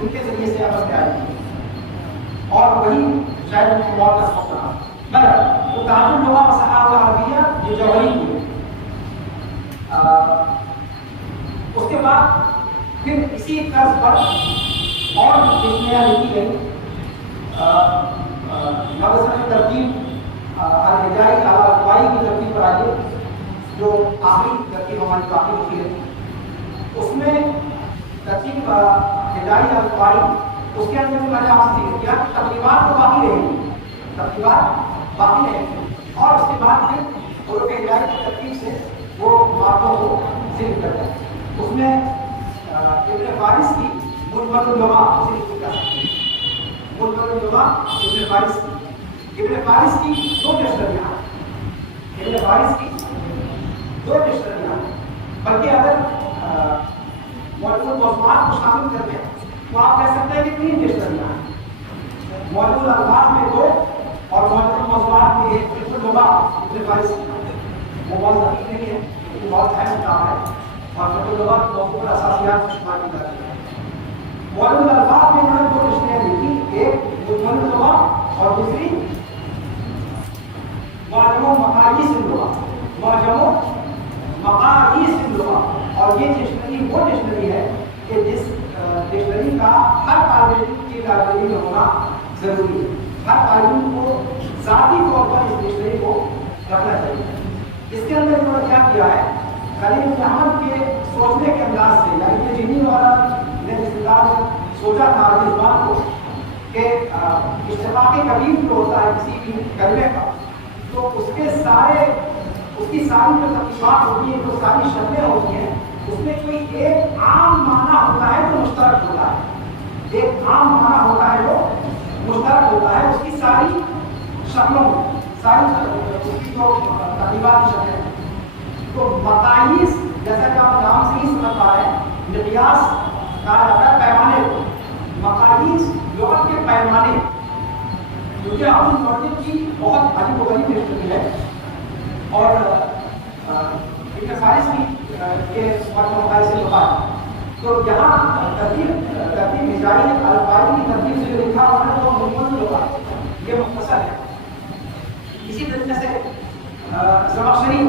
ان کے ذریعے سے عمل میں آئی تھی، اور وہی شاید ان کو موت کا سبب رہا۔ مگر تو تاج اللغہ و صحاح العربیہ یہ جوہری ہوئی، اس کے بعد پھر اسی طرز پر اور ڈکشنریاں لکھی گئی۔ مدرسہ کی ترتیب الہجائی القوائی کی ترتیب پر آئیے، جو آخری ترتیب ہماری باقی لکھی ہے، اس میں ترتیب ہجائی القوائی اس کے اندر بھی میں نے آپ سے ذکر کیا کہ ترتیبات تو باقی رہیں گی، ترتیبات باقی رہیں گی، اور اس کے بعد پھر حروف ہجائی کی ترتیب سے وہ باتوں کو ذکر کرتے ہیں۔ اس میں ابن فارس کی مجمل اللغہ ذکر کیا ہے، مجمل اللغہ ابن فارس کی، ابن فارس کی دو ڈکشنریاں، ابن فارس کی دو ڈکشنریاں ہیں، بلکہ اگر موجود موضوعات کو شامل کر دیں تو آپ کہہ سکتے ہیں کہ 3 ڈکشنریاں ہیں، موجود الفاظ میں 2 اور موجود موضوعات میں 1۔ بالکل لغا ابن فارس وہ بہت ضروری نہیں ہے، یہ بہت اہم کتاب ہے اور بالکل لغا موضوع پر اساسیات کو شمار کی جاتی ہے۔ موجود الفاظ میں انہوں نے 2 ڈکشنریاں لکھی، ایک مجمل لغا اور دوسری معجم مقاییس اللغہ، معجم مقاییس اللغہ۔ اور یہ ڈکشنری وہ ڈکشنری ہے کہ جس ڈکشنری کا ہر طالب علم کی لائبریری میں ہونا ضروری ہے، ہر طالب علم کو ذاتی طور پر اس ڈکشنری کو رکھنا چاہیے۔ اس کے اندر انہوں نے کیا کیا ہے، خلیل بن احمد کے سوچنے کے انداز سے، یعنی کہ جنہی والا نے جس کتاب میں سوچا تھا اس بات کو کہ اشتقاق کبیر جو ہوتا ہے کسی بھی کلمے کا، تو اس کی ساری جو تقسیمات ہوتی ہیں، جو ساری شکلیں ہوتی ہیں، اس میں کوئی ایک عام معنی ہوتا ہے جو مشترک ہوتا ہے، ایک عام معنی ہوتا ہے جو مشترک ہوتا ہے اس کی ساری شکلوں میں، ساری اس کی جو تقریبات کی شکلیں ہیں۔ تو مقاییس جیسا کہ آپ نام سے ہی سمجھ پا رہے ہیں، مقیاس کہا جاتا ہے پیمانے کو، مقاییس لغت کے پیمانے، کیونکہ آپ کی بہت عجیب و غریب ڈکشنری ہے اور ابن فارس کی یہ مقاییس سے لغا ہے۔ تو یہاں ترتیب ہجائی الفاظی کی ترتیب سے جو لکھا ہوا ہے وہ مجمل لغا ہے، یہ مختصر ہے۔ اسی طریقے سے زمخشری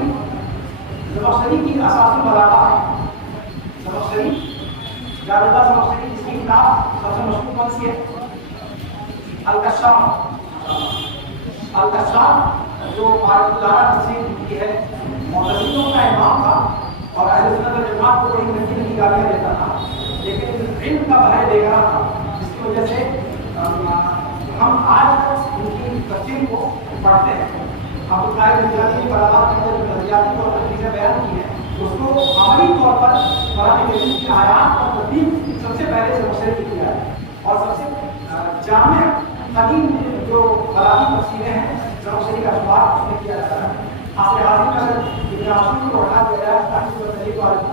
کی اساس البلاغہ ہے، زمخشری جاویدہ زمخشری جس کی کتاب سب سے مشہور کون سی ہے؟ الکشاف جو معرفت الدارہ تفسیر کی ہے، معتزلیوں کا امام تھا اور اہل سنت والجماعت کو بڑی ننگی ننگی گالیاں دیتا تھا، لیکن علم کا بھرے دے گا تھا، جس کی وجہ سے ہم آج تک ان کی تفسیر کو پڑھتے ہیں۔ ابو طاہر الجانی کی بلاغت کے اندر جو نظریاتی طور پر چیزیں بیان کی ہیں، اس کو عملی طور پر قرآن کریم کی آیات اور تطبیق سب سے پہلے زمخشری کی کیا ہے، اور سب سے جامع قدیم جو بلاغی تفسیریں ہیں زمخشری کا شمار اس میں کیا جاتا ہے۔ عصر حاضر میں اگر ابن عاشور کو ہٹا دیا جائے تاکہ وہ تحریک والے کو،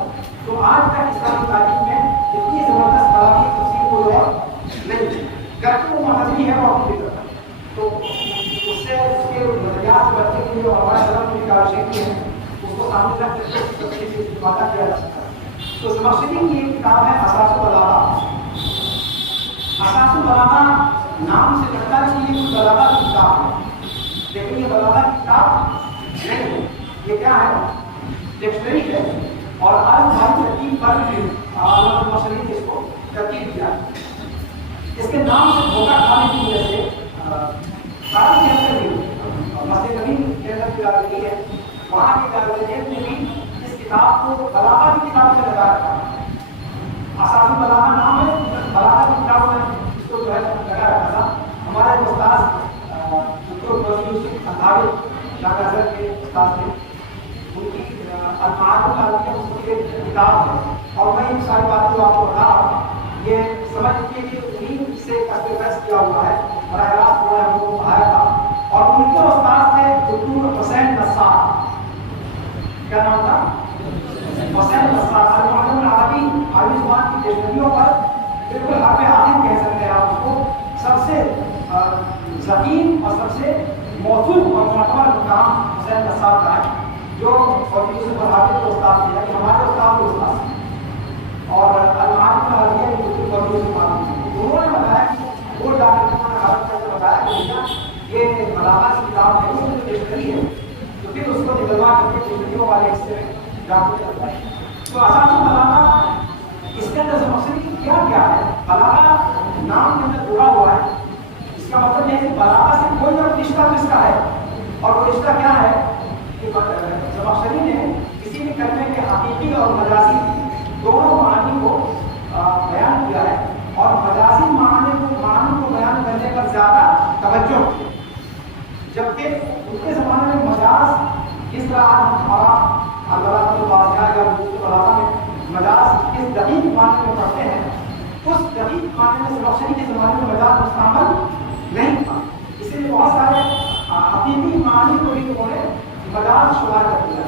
تو آج تک اسلامی تاریخ میں اتنی زبردست بلاغی تفسیر کو جو نہیں، گرچہ وہ معتزلی ہے وہ اپنی فکر ہے، تو اس سے اس کے نظریات سے بچنے کے لیے جو ہمارے سلف کی کاوشیں کی ہیں اس کو سامنے رکھ کر کے تفسیر سے استفادہ کیا جا سکتا ہے۔ تو زمخشری کی ایک کتاب ہے اساس البلاغہ۔ اساس البلاغہ نام سے لگتا ہے کہ یہ بلاغہ کی کتاب ہے، لیکن یہ بلاغہ کی کتاب نہیں ہے، یہ کیا ہے؟ ڈکشنری ہے، اور آج ہماری ترتیب پر علامہ زمخشری نے اس کو ترتیب دیا ہے۔ اس کے نام سے دھوکہ کھانے کی وجہ سے سارا کے اندر بھی مسجد نبی کے اندر کی لائبریری ہے، وہاں کی لائبریری نے بھی اس کتاب کو بلاغہ کی کتاب سے لگا رکھا ہے۔ اساس البلاغہ نام ہے، بلاغہ کی کتاب میں اس کو جو ہے لگا رکھا تھا۔ ہمارے استاد دکتر فضل یوسف اندھاوی شاہ حضرت کے استاد تھے، ان کی المعارف العربیہ اس کی ایک کتاب ہے، اور میں ان ساری باتیں جو آپ کو بتا رہا ہوں یہ سمجھ لیجیے کہ انہیں سے قصد کیا ہوا ہے، براہ راست انہوں نے ہم کو پڑھایا تھا، اور ان کے استاد تھے دکتور حسین نصار۔ کیا نام تھا؟ حسین نصار۔ المعجم العربی عربی زبان کی ڈکشنریوں پر بالکل حرف عاطف کہہ سکتے ہیں آپ اس کو، سب سے ذکیم اور سب سے موثوق اور معتبر مقام حسین نصار کا ہے، جو فوجی یوسف الحافظ کے استاد تھے، یعنی ہمارے استاد کے استاد تھے، اور المعارف العربیہ کی دکتور فوجی یوسف الحافظ انہوں نے بتایا کہ وہ جا کر انہوں نے حرف کر کے بتایا کہ یہ بلاغہ کی کتاب ہے، اس میں جو ڈکشنری ہے، تو پھر اس کو نکلوا کر کے ڈکشنریوں والے حصے میں جا کے کرتا ہے۔ تو اساس البلاغہ اس کے اندر زمخشری کیا ہے؟ بلاغہ نام کے اندر جڑا ہوا ہے، اس کا مطلب یہ ہے کہ بلاغہ سے کوئی نہ کوئی رشتہ کس کا ہے، اور وہ رشتہ کیا ہے کہ زمخشری نے کسی بھی کلمے کے حقیقی اور مجازی دونوں معانی کو بیان کیا ہے، اور مجازی معنی کو بیان کرنے پر زیادہ توجہ کی، جبکہ ان کے زمانے میں مجاز جس طرح آج ہمارا البلاغۃ الواضحہ یا بلاغہ میں مجاز کس دقیق معنی میں پڑھتے ہیں، اس دقیق معنی میں زمخشری کے زمانے میں مجاز مستعمل نہیں تھا، اس لیے بہت سارے حقیقی معنی کو بھی انہوں نے مجاز شمار کر دیا۔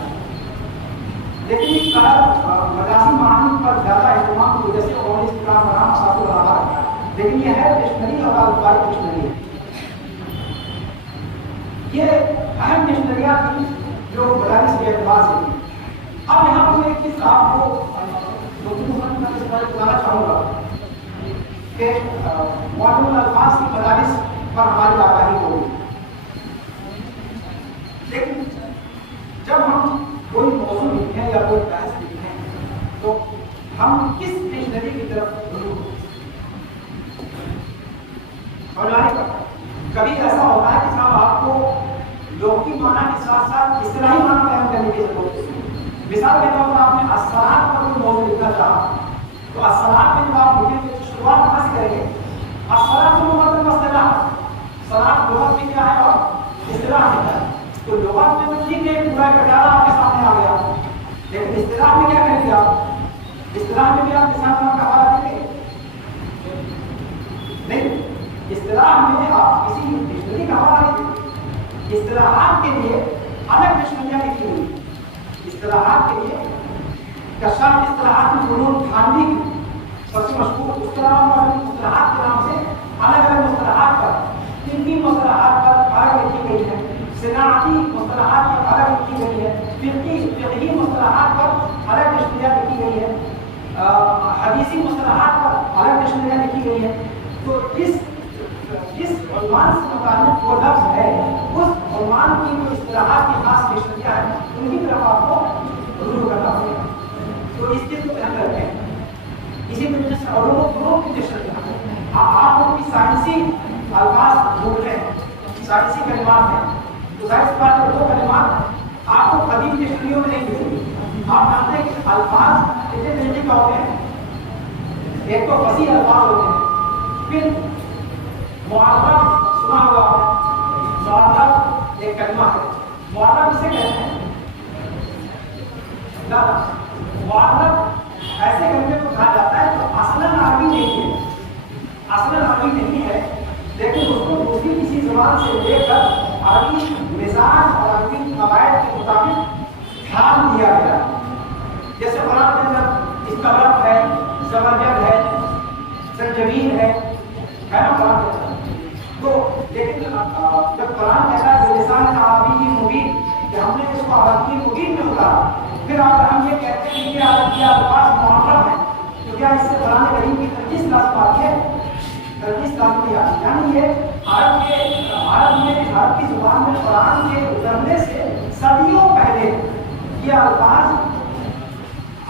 لیکن اس مجازی معنی پر زیادہ اہتمام کی وجہ سے اور اس کا نام اساس العرب رکھا، لیکن یہ ہے ڈکشنری اور الفبائی ڈکشنری ہے. یہ اہم ڈکشنریاں تھیں جو مدارس کے اعتبار سے تھیں. اب یہاں پر میں ایک چیز آپ کو بتانا چاہوں گا کہ معلوم الفاظ کی مدارس پر ہماری آگاہی ہو گئی، لیکن جب ہم کوئی موضوع لکھیں یا کوئی بحث لکھیں تو ہم کس ڈکشنری کی طرف رجوع کریں؟ کبھی ایسا ہوتا ہے کہ صاحب آپ کو لغوی معنی کے ساتھ ساتھ اصطلاحی معنی بیان کرنے کی ضرورت ہے. مثال کے طور پر آپ نے الصلاۃ پر کوئی موضوع لکھنا چاہا تو الصلاۃ میں جب آپ لکھیں گے تو شروعات کہاں سے کریں گے؟ الصلاۃ تو لغت اصطلاح، صلاۃ لغت میں کیا ہے اور اصطلاح میں کیا ہے. تو لغت میں تو ٹھیک ہے پورا کٹارا آپ کے سامنے آ گیا، لیکن اصطلاح میں کیا کریں گے آپ؟ اصطلاح میں بھی آپ کے سامنے کا حوالہ دیں گے نہیں. اصطلاح میں آپ کسی ڈکشنری کا حوالہ نہیں دیں. اصطلاحات کے لیے الگ ڈکشنریاں لکھی ہوئی، اصطلاحات کے لیے کشف اصطلاحات الفنون خانوی کی سب سے مشہور اصطلاحات کے نام سے الگ الگ مصطلحات پر، طبی مصطلحات پر الگ لکھی گئی ہے، صنعتی مصطلحات پر الگ لکھی گئی ہے، فقہی مصطلحات پر الگ ڈکشنریاں لکھی گئی ہے، حدیثی مصطلحات پر الگ ڈکشنریاں لکھی گئی ہے. تو جس عنوان سے متعلق وہ لفظ ہے اس عنوان کی جو اصطلاحات کی خاص ڈکشنریاں ہیں ان کی طرف آپ کو رجوع کرنا پڑے گا. تو اس چیز کو دھیان رکھیں. اسی طریقے سے علوم و فنون کی ڈکشنریاں آپ کو بھی سائنسی الفاظ ڈھونڈ رہے ہیں، سائنسی کلمات ہیں تو ظاہر سی بات ہے وہ کلمات آپ کو قدیم ڈکشنریوں میں نہیں ملیں گے. آپ جانتے ہیں کہ الفاظ کتنے طریقے کا ہوتے ہیں. ایک تو وسیع الفاظ ہوتے ہیں، پھر معرب سنا ہوا ہے، معرب ایک کلمہ ہے، معرب اسے کہتے ہیں. معرب ایسے کلمے کو کہا جاتا ہے تو اصلاً عربی نہیں ہے، اصلاً عربی نہیں ہے لیکن اس کو دوسری کسی زبان سے لے کر عربی مزاج اور عربی قواعد کے مطابق ڈھال دیا گیا. جیسے قرآن کے اندر استغرق ہے، زبرجد ہے، زنجبیل ہے نا قرآن کے اندر. تو لیکن جب قرآن کہتا ہے بلسان عربی مبین کہ ہم نے اس کو عربی مبین میں اتارا، پھر اگر ہم یہ کہتے ہیں کہ عربی الفاظ معرب ہیں تو کیا اس سے قرآن کریم کی ترجیح لازم آتی ہے؟ ترجیح لازم نہیں آتی. یعنی یہ عرب کی زبان میں قرآن کے اترنے سے صدیوں پہلے یہ الفاظ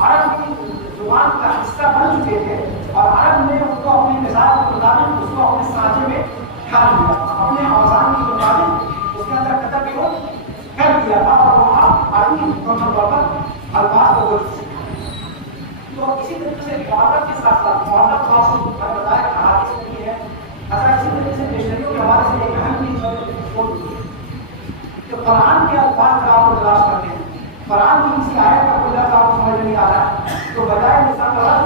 عرب کی زبان کا حصہ بن چکے تھے اور عرب نے اس کو اپنے مزاج کے مطابق اس کو اپنے سانچے میں ڈال دیا، اپنے اوزان کے مطابق اس کے اندر قطع کو کر دیا تھا اور وہ عربی مکمل طور پر الفاظ کو گزر سکے. تو اسی طریقے سے معرب کے ساتھ ساتھ معرب کو آپ کو بتایا کہ حادث نہیں ہے. اچھا اسی طریقے سے ڈکشنریوں کے حوالے سے ایک اہم چیز کہ قرآن کے الفاظ کا آپ کو تلاش کرتے ہیں. قرآن کی کسی آیت کا کوئی لفظ آپ کو سمجھ نہیں آ رہا ہے تو بجائے مثال لفظ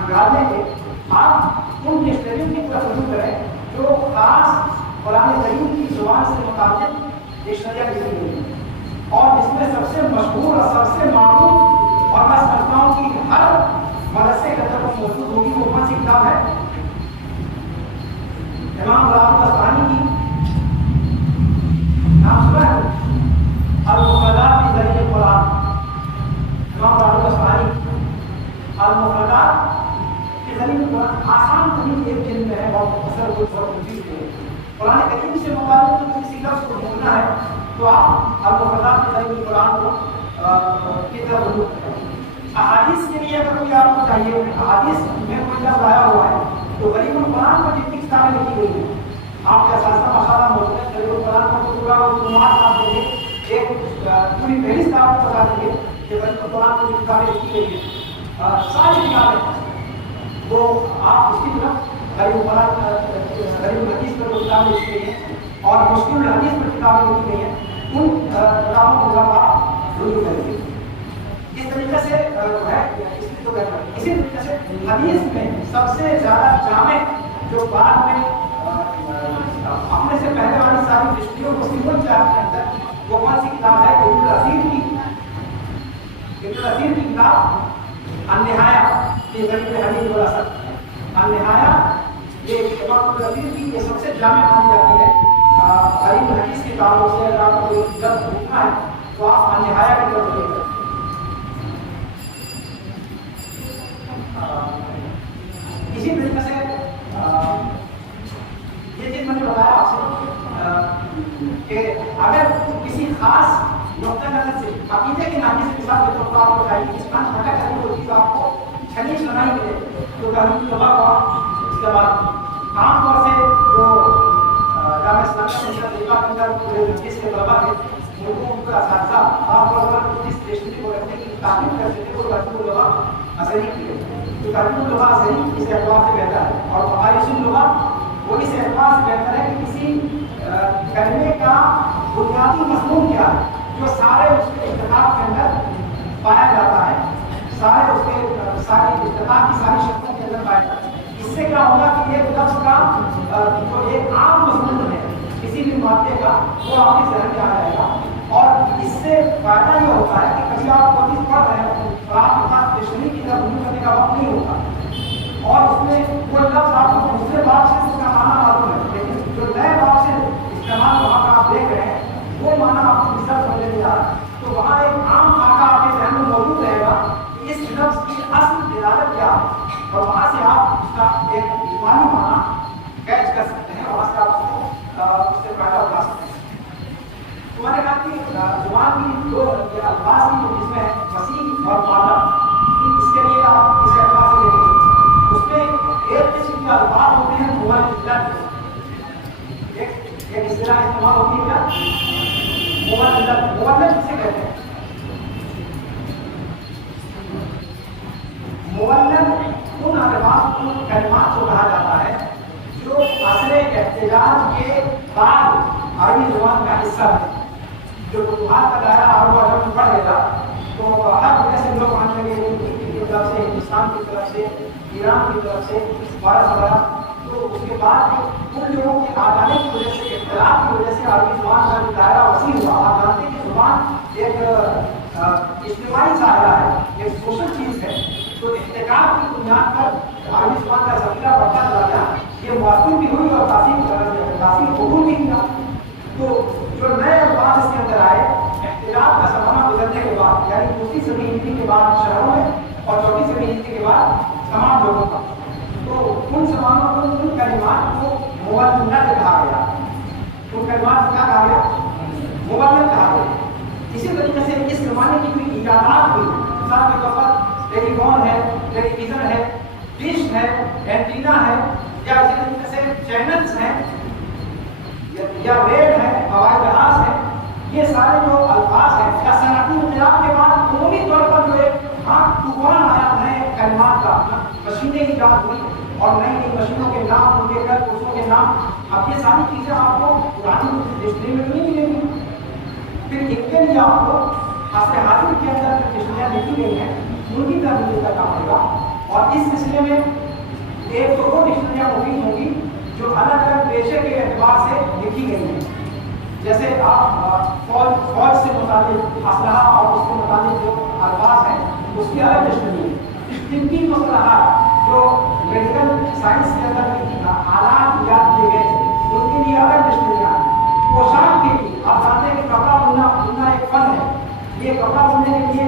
نکالنے کے آپ ان ڈکشنریوں کی طرف رجوع کریں جو خاص قرآن کریم کی زبان سے متعلق ڈکشنریاں لکھی گئی ہیں. اور اس میں سب سے مشہور اور سب سے معروف اور میں سمجھتا ہوں کہ ہر مدرسے کے اندر موجود ہوگی وہ کون سی کتاب ہے؟ امام راغب اصفہانی کی نام سنا ہے؟ المفردات فی ذیل القرآن. امام راغب اصفہانی المفردات فی ذیل القرآن آسان ترین ایک جلد میں ہے، بہت مختصر کوئی بہت مفید ہے. قرآن کریم سے متعلق کسی لفظ کو ڈھونڈنا ہے تو آپ المفردات فی ذیل القرآن کو کی طرف رجوع کریں. احادیث کے لیے اگر کوئی آپ کو چاہیے احادیث میں کوئی لفظ آیا ہوا ہے تو غریب القرآن پر جتنی کتابیں لکھی گئی ہیں آپ کے اساتذہ ماشاءاللہ موجود ہیں. غریب القرآن پر تو پورا معلومات آپ دیں گے، ایک پوری فہرست آپ کو بتا دیں گے کہ غریب القرآن پر جو کتابیں لکھی گئی ہیں ساری کتابیں وہ آپ اس کی طرف غریب القرآن غریب الحدیث پر جو کتابیں لکھی گئی ہیں اور مشکل الحدیث پر کتابیں لکھی گئی ہیں ان کتابوں کی طرف آپ رجوع کریں گے. اس طریقے سے جو ہے اسی طریقے سے حدیث میں سب سے زیادہ جامع جو بعد میں اپنے سے پہلے والی ساری ڈکشنریوں کو سمبل کیا کے اندر وہ کون سی کتاب ہے؟ ابن الاثیر کی ابن اثیر کی کتاب النہایہ فی غریب الحدیث والاثر، النہایہ یہ امام ابن اثیر کی یہ سب سے جامع مانی جاتی ہے غریب الحدیث کے تعلق سے۔ اگر آپ کو کوئی لفظ لکھنا ہے تو آپ النہایہ کی طرف لے کر اسی طریقے سے یہ چیز میں نے بتایا آپ سے کہ اگر کسی خاص نقطۂ نظر سے عقیدے کے ناحیے سے مثال کے طور پر آپ کو چاہیے اس کا چھٹا کرنے کو چیز آپ کو چھنی سنائی ملے تو تحریک طلبا کا استعمال عام طور سے جو جامعہ اسلامیہ طریقہ کے اندر جس کے طلبا تھے ان کا اساتذہ عام طور پر اس اسٹیشنری کو رکھنے کی تعلیم کرتے تھے وہ تحریک طلبا اثری کی ہے۔ تو تحریک طلبا اثری اس اعتبار سے بہتر ہے، اور بخاری طلبا وہ اس اعتبار سے بہتر ہے کہ کسی کلمے کا بنیادی مضمون کیا ہے جو سارے اس کے اختتام کے اندر پایا جاتا ہے، سارے اس کے ساری اختتام کی ساری شکلوں کے اندر پایا جاتا ہے۔ اس سے کیا ہوگا کہ ایک لفظ کا جو ایک عام مضمون ہے کسی بھی مادے کا وہ آپ کے ذہن میں آ جائے گا، اور اس سے فائدہ یہ ہوتا ہے کہ کبھی آپ کوئی چیز پڑھ رہے ہو تو آپ کے پاس ڈکشنری کی طرف رجوع کرنے کا وقت نہیں ہوتا، اور اس میں وہ لفظ آپ کو دوسرے بات سے اس کا معنی معلوم ہے، لیکن جو نئے بات سے استعمال وہاں کا آپ دیکھ رہے ہیں وہ معنی آپ کو دوسرا سمجھنے میں آ رہا ہے، تو وہاں ایک عام خاکہ آپ کے ذہن میں موجود رہے گا کہ اس لفظ کی اصل دلالت کیا ہے، اور وہاں سے آپ اس کا ایک ایمانی معنی کیچ کر سکتے ہیں، وہاں سے آپ اس سے فائدہ اٹھا سکتے ہیں۔ تو میں نے کہا کہ زبان کی دو الفاظ کی جو قسمیں ہیں وسیع اور مادہ، اس کے لیے آپ اس اعتبار سے دیکھیں اس میں ایک قسم کے الفاظ ہوتے ہیں مولد، ایک اصطلاح استعمال ہوتی ہے کیا مولد، مولد کسے کہتے ہیں؟ مولد ان الفاظ ان کلمات کو کہا جاتا ہے جو عصر احتجاج کے بعد عربی زبان کا حصہ ہے، جو فتوحات کا دائرہ عرب و عجم میں بڑھ گیا تو ہر جگہ سے لوگ آنے لگے، ترکی کی طرف سے، ہندوستان کی طرف سے، ایران کی طرف سے، فارس وغیرہ، تو اس کے بعد ان لوگوں کے آ جانے کی وجہ سے، اختلاف کی وجہ سے عربی زبان کا جو دائرہ وسیع ہوا۔ آپ جانتے ہیں کہ زبان ایک اجتماعی ظاہرہ ہے، ایک سوشل چیز ہے، تو احتکاب کی بنیاد پر عربی زبان کا ذخیرہ بڑھتا چلا گیا، یہ مؤثر بھی ہوئی اور تاثیر قبول بھی کیا۔ تو جو نئے الفاظ اس کے اندر آئے احتجاج کا زمانہ گزرنے کے بعد، یعنی دوسری صدی ہجری کے بعد شہروں میں اور چوتھی صدی ہجری کے بعد تمام لوگوں کا، تو ان زمانوں کو ان کلمات کو مولد کہا گیا، ان کلمات کیا کہا گیا؟ مولد کہا گیا۔ اسی طریقے سے اس زمانے کی کوئی ایجادات ہوئی، مثال کے طور پر ٹیلی فون ہے، ٹیلی ویژن ہے، ڈش ہے، اینٹینا ہے، یا اسی طریقے سے چینلز ہیں یا ریل ہے، ہوائی جہاز ہے، یہ سارے جو الفاظ ہیں یا صنعتی انقلاب کے بعد عمومی طور پر جو ایک طوفان آیا نئے کلمات کا، مشینیں ایجاد ہوئی اور نئی نئی مشینوں کے نام، ان کے گھر کورسوں کے نام، اب یہ ساری چیزیں آپ کو پرانی ڈکشنری میں نہیں ملیں گی، پھر ان کے لیے آپ کو عصر حاضر کے اندر جو ڈکشنریاں لکھی گئی ہیں ان کی ترمیم کا کام ہوگا، اور اس سلسلے میں ایک تو وہ ڈکشنریاں مفید ہوں گی جو الگ الگ پیشے کے اعتبار سے لکھی گئی ہیں، جیسے آپ فوج سے متعلق اسلحہ اور اس کے متعلق جو الفاظ ہیں اس کی الگ ڈکشنری ہے، طبی مصطلحات جو میڈیکل سائنس کے اندر آلات ایجاد کیے گئے ان کے لیے الگ ڈکشنریاں ہیں، پوشاک کے لیے آپ جانتے ہیں کہ کپڑا بننا ایک فن ہے، یہ کپڑا بننے کے لیے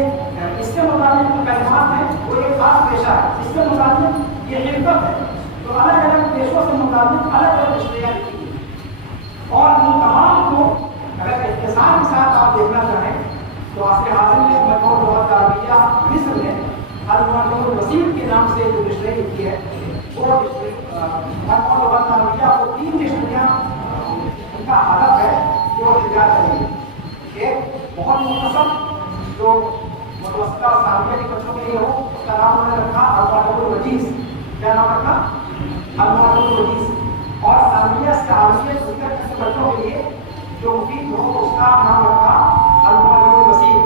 اس سے متعلق جو کلمات ہیں وہ ایک خاص پیشہ ہے، اس سے متعلق یہ حرفت ہے، تو الگ الگ پیشوں سے متعلق الگ الگ ڈکشنریاں لکھی گئی، اور ان تمام کو اگر اختصار کے ساتھ آپ دیکھنا چاہیں تو عصر حاضر میں مجموع لغت عربیہ مصر میں المعجم الوسیط کے نام سے جو ڈکشنری لکھی ہے وہ مجموع لغت عربیہ کو 3 ڈکشنریاں ان کا ہدف ہے جو ایجاد کریں گے، ایک بہت مختصر جو متوسطہ اور ثانویہ کے بچوں کے لیے ہو، اس کا نام انہوں نے رکھا المعجم الوجیز، کیا نام رکھا؟ المعجم الوجیز، اور ثانویہ سے عالمیہ دوسرے کے بچوں کے لیے جو مفید ہو اس کا نام رکھا المعجم الوسیط،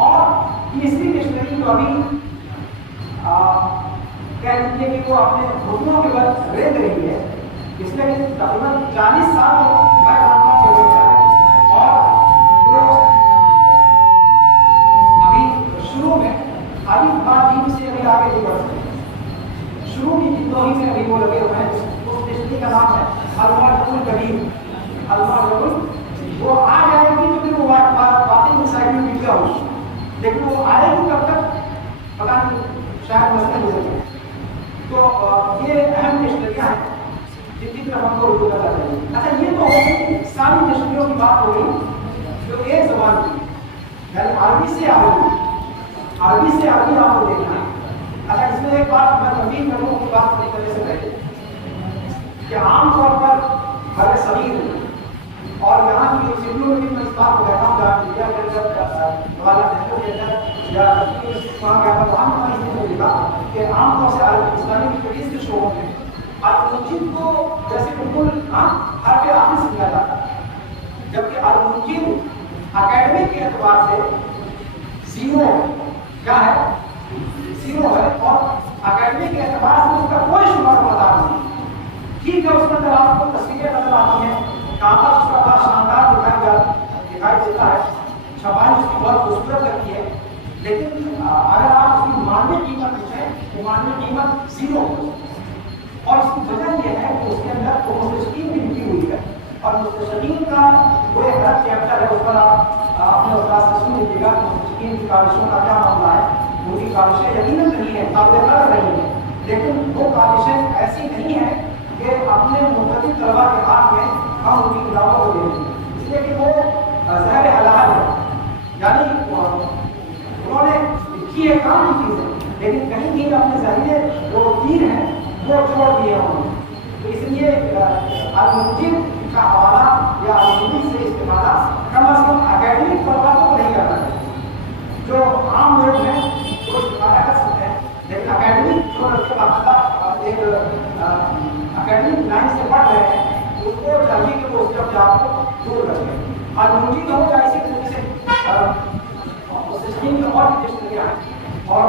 اور تیسری ڈکشنری جو ابھی کہہ لیجیے کہ وہ اپنے گھٹنوں کے بعد رہ رہی ہے، اس میں تقریباً 40 سال میں آتا چل گیا ہے، اور وہ پھر آگے نہیں بڑھ سکتے. شروع کی جتوں ہی میں ابھی وہ لگے ہوئے ہیں. اس ڈکشنری کا نام ہے المعجم الکبیر. المعجم وہ آ جائے گی تو پھر وہ باتیں انسائکلوپیڈیا ہوگی, لیکن وہ آئے گی کب تک پتا نہیں, شاید مسئلہ گزر گئے. تو یہ اہم ڈکشنریاں ہیں جن کی طرف ہم کو رجوع کرنا چاہیے. اچھا یہ تو ہوگی ساری ڈکشنریوں کی بات ہو گئی جو ایک زبان کی, یعنی عربی سے عربی, عربی سے عربی آپ کو دیکھنا ہے. اچھا اس میں ایک بات میں تنبیہ کروں کی بات کرنے سے پہلے کہ عام طور پر بر صغیر اور یہاں کی سندھوں میں بھی میں اس بات کو کہتا ہوں جہاں انڈیا کے اندر مولانا نہرو کے اندر یا وہاں گیا تھا وہاں میں اس نے لکھا کہ عام طور سے اسلامی اسٹڈیز کے شعبوں میں المنجد کو جیسے بالکل حرف آخر سمجھا جاتا ہے, جبکہ المنجد اکیڈمک کے اعتبار سے زیرو کیا ہے, زیرو ہے, اور اکیڈمک کے اعتبار سے اس کا کوئی شمار مدار نہیں. ٹھیک ہے اس کے اندر آپ کو تصویریں نظر آتی ہیں, کاغذ اس کا بڑا شاندار دکھائی دیتا ہے, چھپائی اس کی بہت خوبصورت لگتی ہے, لیکن اگر آپ اس کی مانوی قیمت پوچھیں تو مانوی قیمت زیرو ہو. اور اس کی وجہ یہ ہے کہ اس کے اندر وہ مستشقین بھی لکھی ہوئی ہے, اور مستشقین کا وہ ایک الگ چیپٹر ہے, اس پر آپ اپنے استاد سے سن لیجیے گا کہ مستشقین کی کاوشوں کا کیا معاملہ ہے. ان کی کاوشیں یقیناً نہیں ہیں, قابل قدر رہی ہیں, لیکن وہ کاوشیں ایسی نہیں ہیں کہ اپنے مختلف طلبا کے ہاتھ میں ہم ان کی کتابوں کو دے دیں, اس لیے کہ وہ زہر حلال ہے. یعنی انہوں نے لکھی ہے کام کی چیزیں, لیکن کہیں کہیں اپنے ذریعے جو تیر ہیں وہ چھوڑ دیے انہوں نے. تو اس لیے المنجد کا حوالہ یا المنجد سے استفادہ کم از کم اکیڈمک طلبا کو نہیں کرنا چاہیے. جو عام لوگ ہیں وہ استفادہ کر سکتے ہیں, لیکن اکیڈمک جو لڑکے باقاعدہ ایک اکیڈمک لائن سے پڑھ رہے ہیں اس کو چاہیے کہ وہ اس سے آپ کو دور رکھیں. المنجد ہو یا اسی طریقے سے مستشقین کی اور بھی ڈکشنریاں ہیں, اور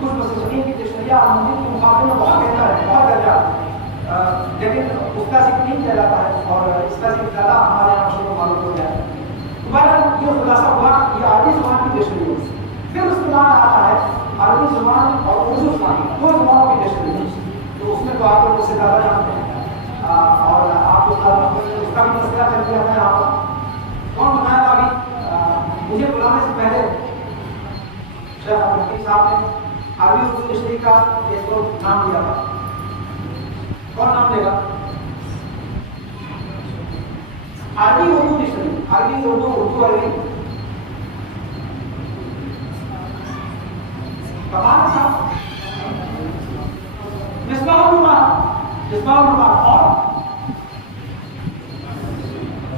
کچھ مستشقین کی ڈکشنریاں المنجد کے مقابلے میں بہت بہتر ہے, بہت درجہ, لیکن اس کا ذکر نہیں کیا جاتا ہے, اور اس کا ذکر زیادہ ہمارے یہاں شروع معلوم ہو جائے. دوبارہ یہ خلاصہ ہوا یہ عربی زبان کی ڈکشنری ہے. پھر اس کے بعد آتا ہے عربی زبان اور اردو زبان, دو زبانوں کی ڈکشنری. تو اس میں تو آپ لوگ اس سے زیادہ جانتے ہیں, اور آپ کو اس کا بھی مسئلہ کر دیا ہے. آپ کون بتایا تھا ابھی مجھے بلانے سے پہلے شیخ عبدالحکیم صاحب نے عربی اردو ڈکشنری کا ایک کو نام دیا تھا, کون نام دے گا؟ عربی اردو ڈکشنری, عربی اردو, اردو عربی, کمال صاحب, مصباح النور, مصباح النور, اور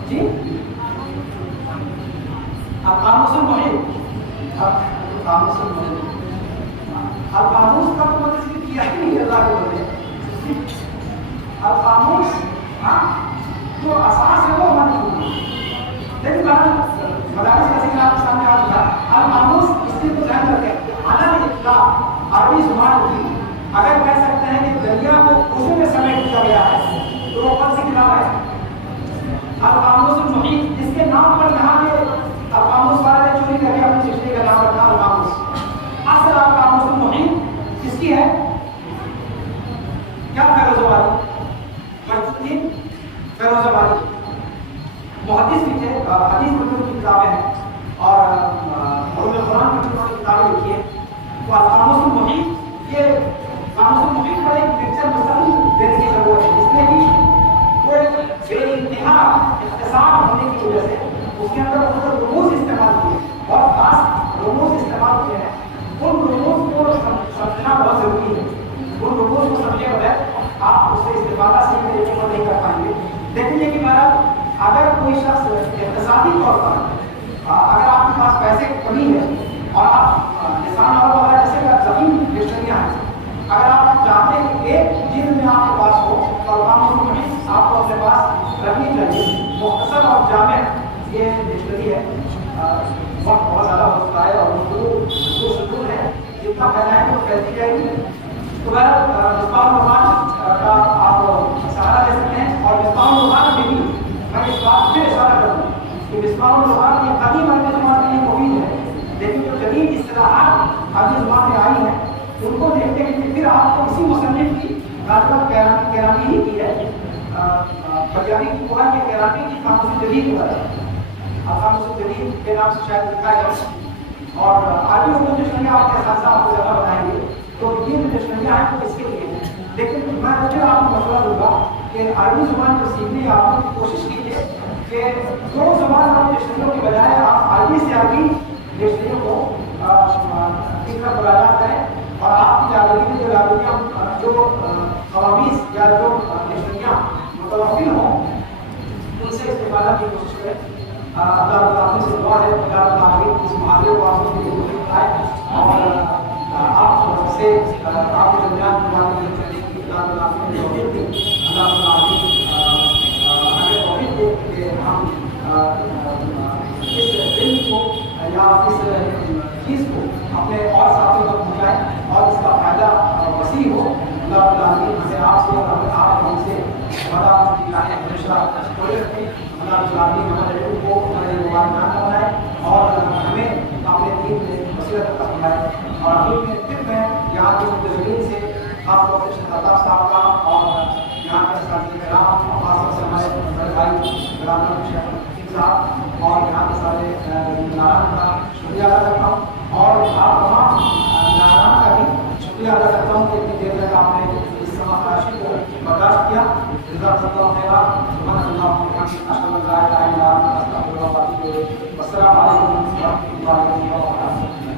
جی القاموس المحیط, القاموس المحیط, القاموس کا تو ذکر کیا ہی نہیں اللہ کے بندے. القاموس جو اساس ہے وہ ہماری ہوگی, لیکن مدارس کا ذکر آپ کے سامنے آ چکا. القاموس اس لیے تو ذہن رکھیں کہ عالم اطلاق عربی زبان کی اگر کہہ سکتے ہیں کہ دریا کو اردو میں سمیٹ دیا گیا ہے تو وہ کون سی کتاب ہے؟ القاموس المحیط. اس کے نام پر کہا کہ القاموس والے نے چوری کر کے اپنی ڈکشنری کا نام رکھا القاموس. اصل القاموس المحیط کس کی ہے؟ کیا فیروز آبادی, مجددین فیروز آبادی محدث بھی تھے, حدیث کتب کی کتابیں ہیں اور علوم قرآن کی کتابیں لکھی ہیں. تو القاموس المحیط, یہ قاموس المحیط پر ایک پکچر مستقل دینے کی ضرورت ہے, اس لیے کہ وہ بے انتہا اختصار ہونے کی وجہ سے اس کے اندر بہت رموز استعمال کیے, بہت خاص رموز استعمال کیے ہیں. ان رموز کو سمجھنا بہت ضروری ہے. ان رموز کو سمجھے بغیر آپ اس سے استفادہ صحیح طریقے پر نہیں کر پائیں گے. دیکھیے کہ بہرحال اگر کوئی شخص اقتصادی طور پر اگر آپ کے پاس پیسے کی کمی ہے اور آپ لسان عرب وغیرہ جیسے زمین ڈکشنریاں ہیں, اگر آپ چاہتے ہیں کہ ایک جلد میں آپ کے پاس ہو تو القاموس المحیط آپ کو اپنے پاس رکھنی چاہیے. مختصر اور جامع یہ ڈکشنری ہے, وقت بہت زیادہ ہو چکا ہے اور جو شڈول ہے جتنا پھیلائیں گے وہ پھیلتی جائے گی. تو مصباح النور کا آپ سہارا لے سکتے ہیں, اور مصباح النور میں بھی میں اس بات پھر اشارہ کروں کہ مصباح النور یہ قدیم عربی زبان کے لیے مفید ہے, لیکن جو جدید اصطلاحات عربی زبان میں آئی ہیں ان کو دیکھتے ہیں پھر آپ کو اسی مصنف کی کیرامی ہی کی ہے بریانی کی وہ ہے کہ کیرامی کی قاموس جدید پر قاموس جدید کے نام سے شاید لکھا ہے اور عربی اردو ڈکشنری آپ کے اساتذہ آپ کو زیادہ بتائیں گے تو یہ ڈکشنریاں ہیں وہ اس کے لیے ہیں لیکن میں پھر آپ کو مشورہ دوں گا کہ عربی زبان کو سیکھنے آپ نے کوشش کیجیے کہ دو زبان والے ڈکشنریوں کے بجائے آپ عربی سے عربی ڈکشنریوں کو لکھنا مراجعہ کریں اور آپ کی لائبریری میں جو لائبریریاں جو قوامیز یا جو ڈکشنریاں متوفر ہوں ان سے استفادہ کی کوشش کریں اللہ تعالیٰ سے دعا ہے اللہ تعالیٰ اس معاملے کو آپ کے لیے بتائے اور آپ سے آپ کے درمیان چلنے کی اللہ تعالیٰ ہمیں توفیق دے کہ ہم اس علم کو یا اس چیز کو اپنے اور ساتھیوں تک پہنچائیں اور اس کا فائدہ وسیع ہو اللہ تعالیٰ ہمیں آپ سے اور آپ ہم سے بڑا ہمیشہ چھوڑے رکھیں اللہ تعالیٰ ہمارے علم کو ہمارے مبارکان بنائے اور ہمیں اپنے دین میں بصیرت عطا فرمائے اور آخر میں پھر میں یہاں کے منتظرین سے خاص طور سے شہزادہ صاحب کا اور یہاں کے اساتذہ کرام اور خاص طور سے ہمارے بڑے بھائی برادر شیخ الحکیم صاحب اور یہاں کے سارے ناران کا شکریہ ادا کرتا ہوں اور آپ تمام ناران کا بھی شکریہ ادا کرتا ہوں کہ اتنی دیر تک آپ نے اس سماعت کو برداشت کیا جزاک اللہ خیر سبحان اللہ اشهد ان لا اله الا انت استغفرك واتوب اليك والسلام علیکم ورحمۃ اللہ وبرکاتہ.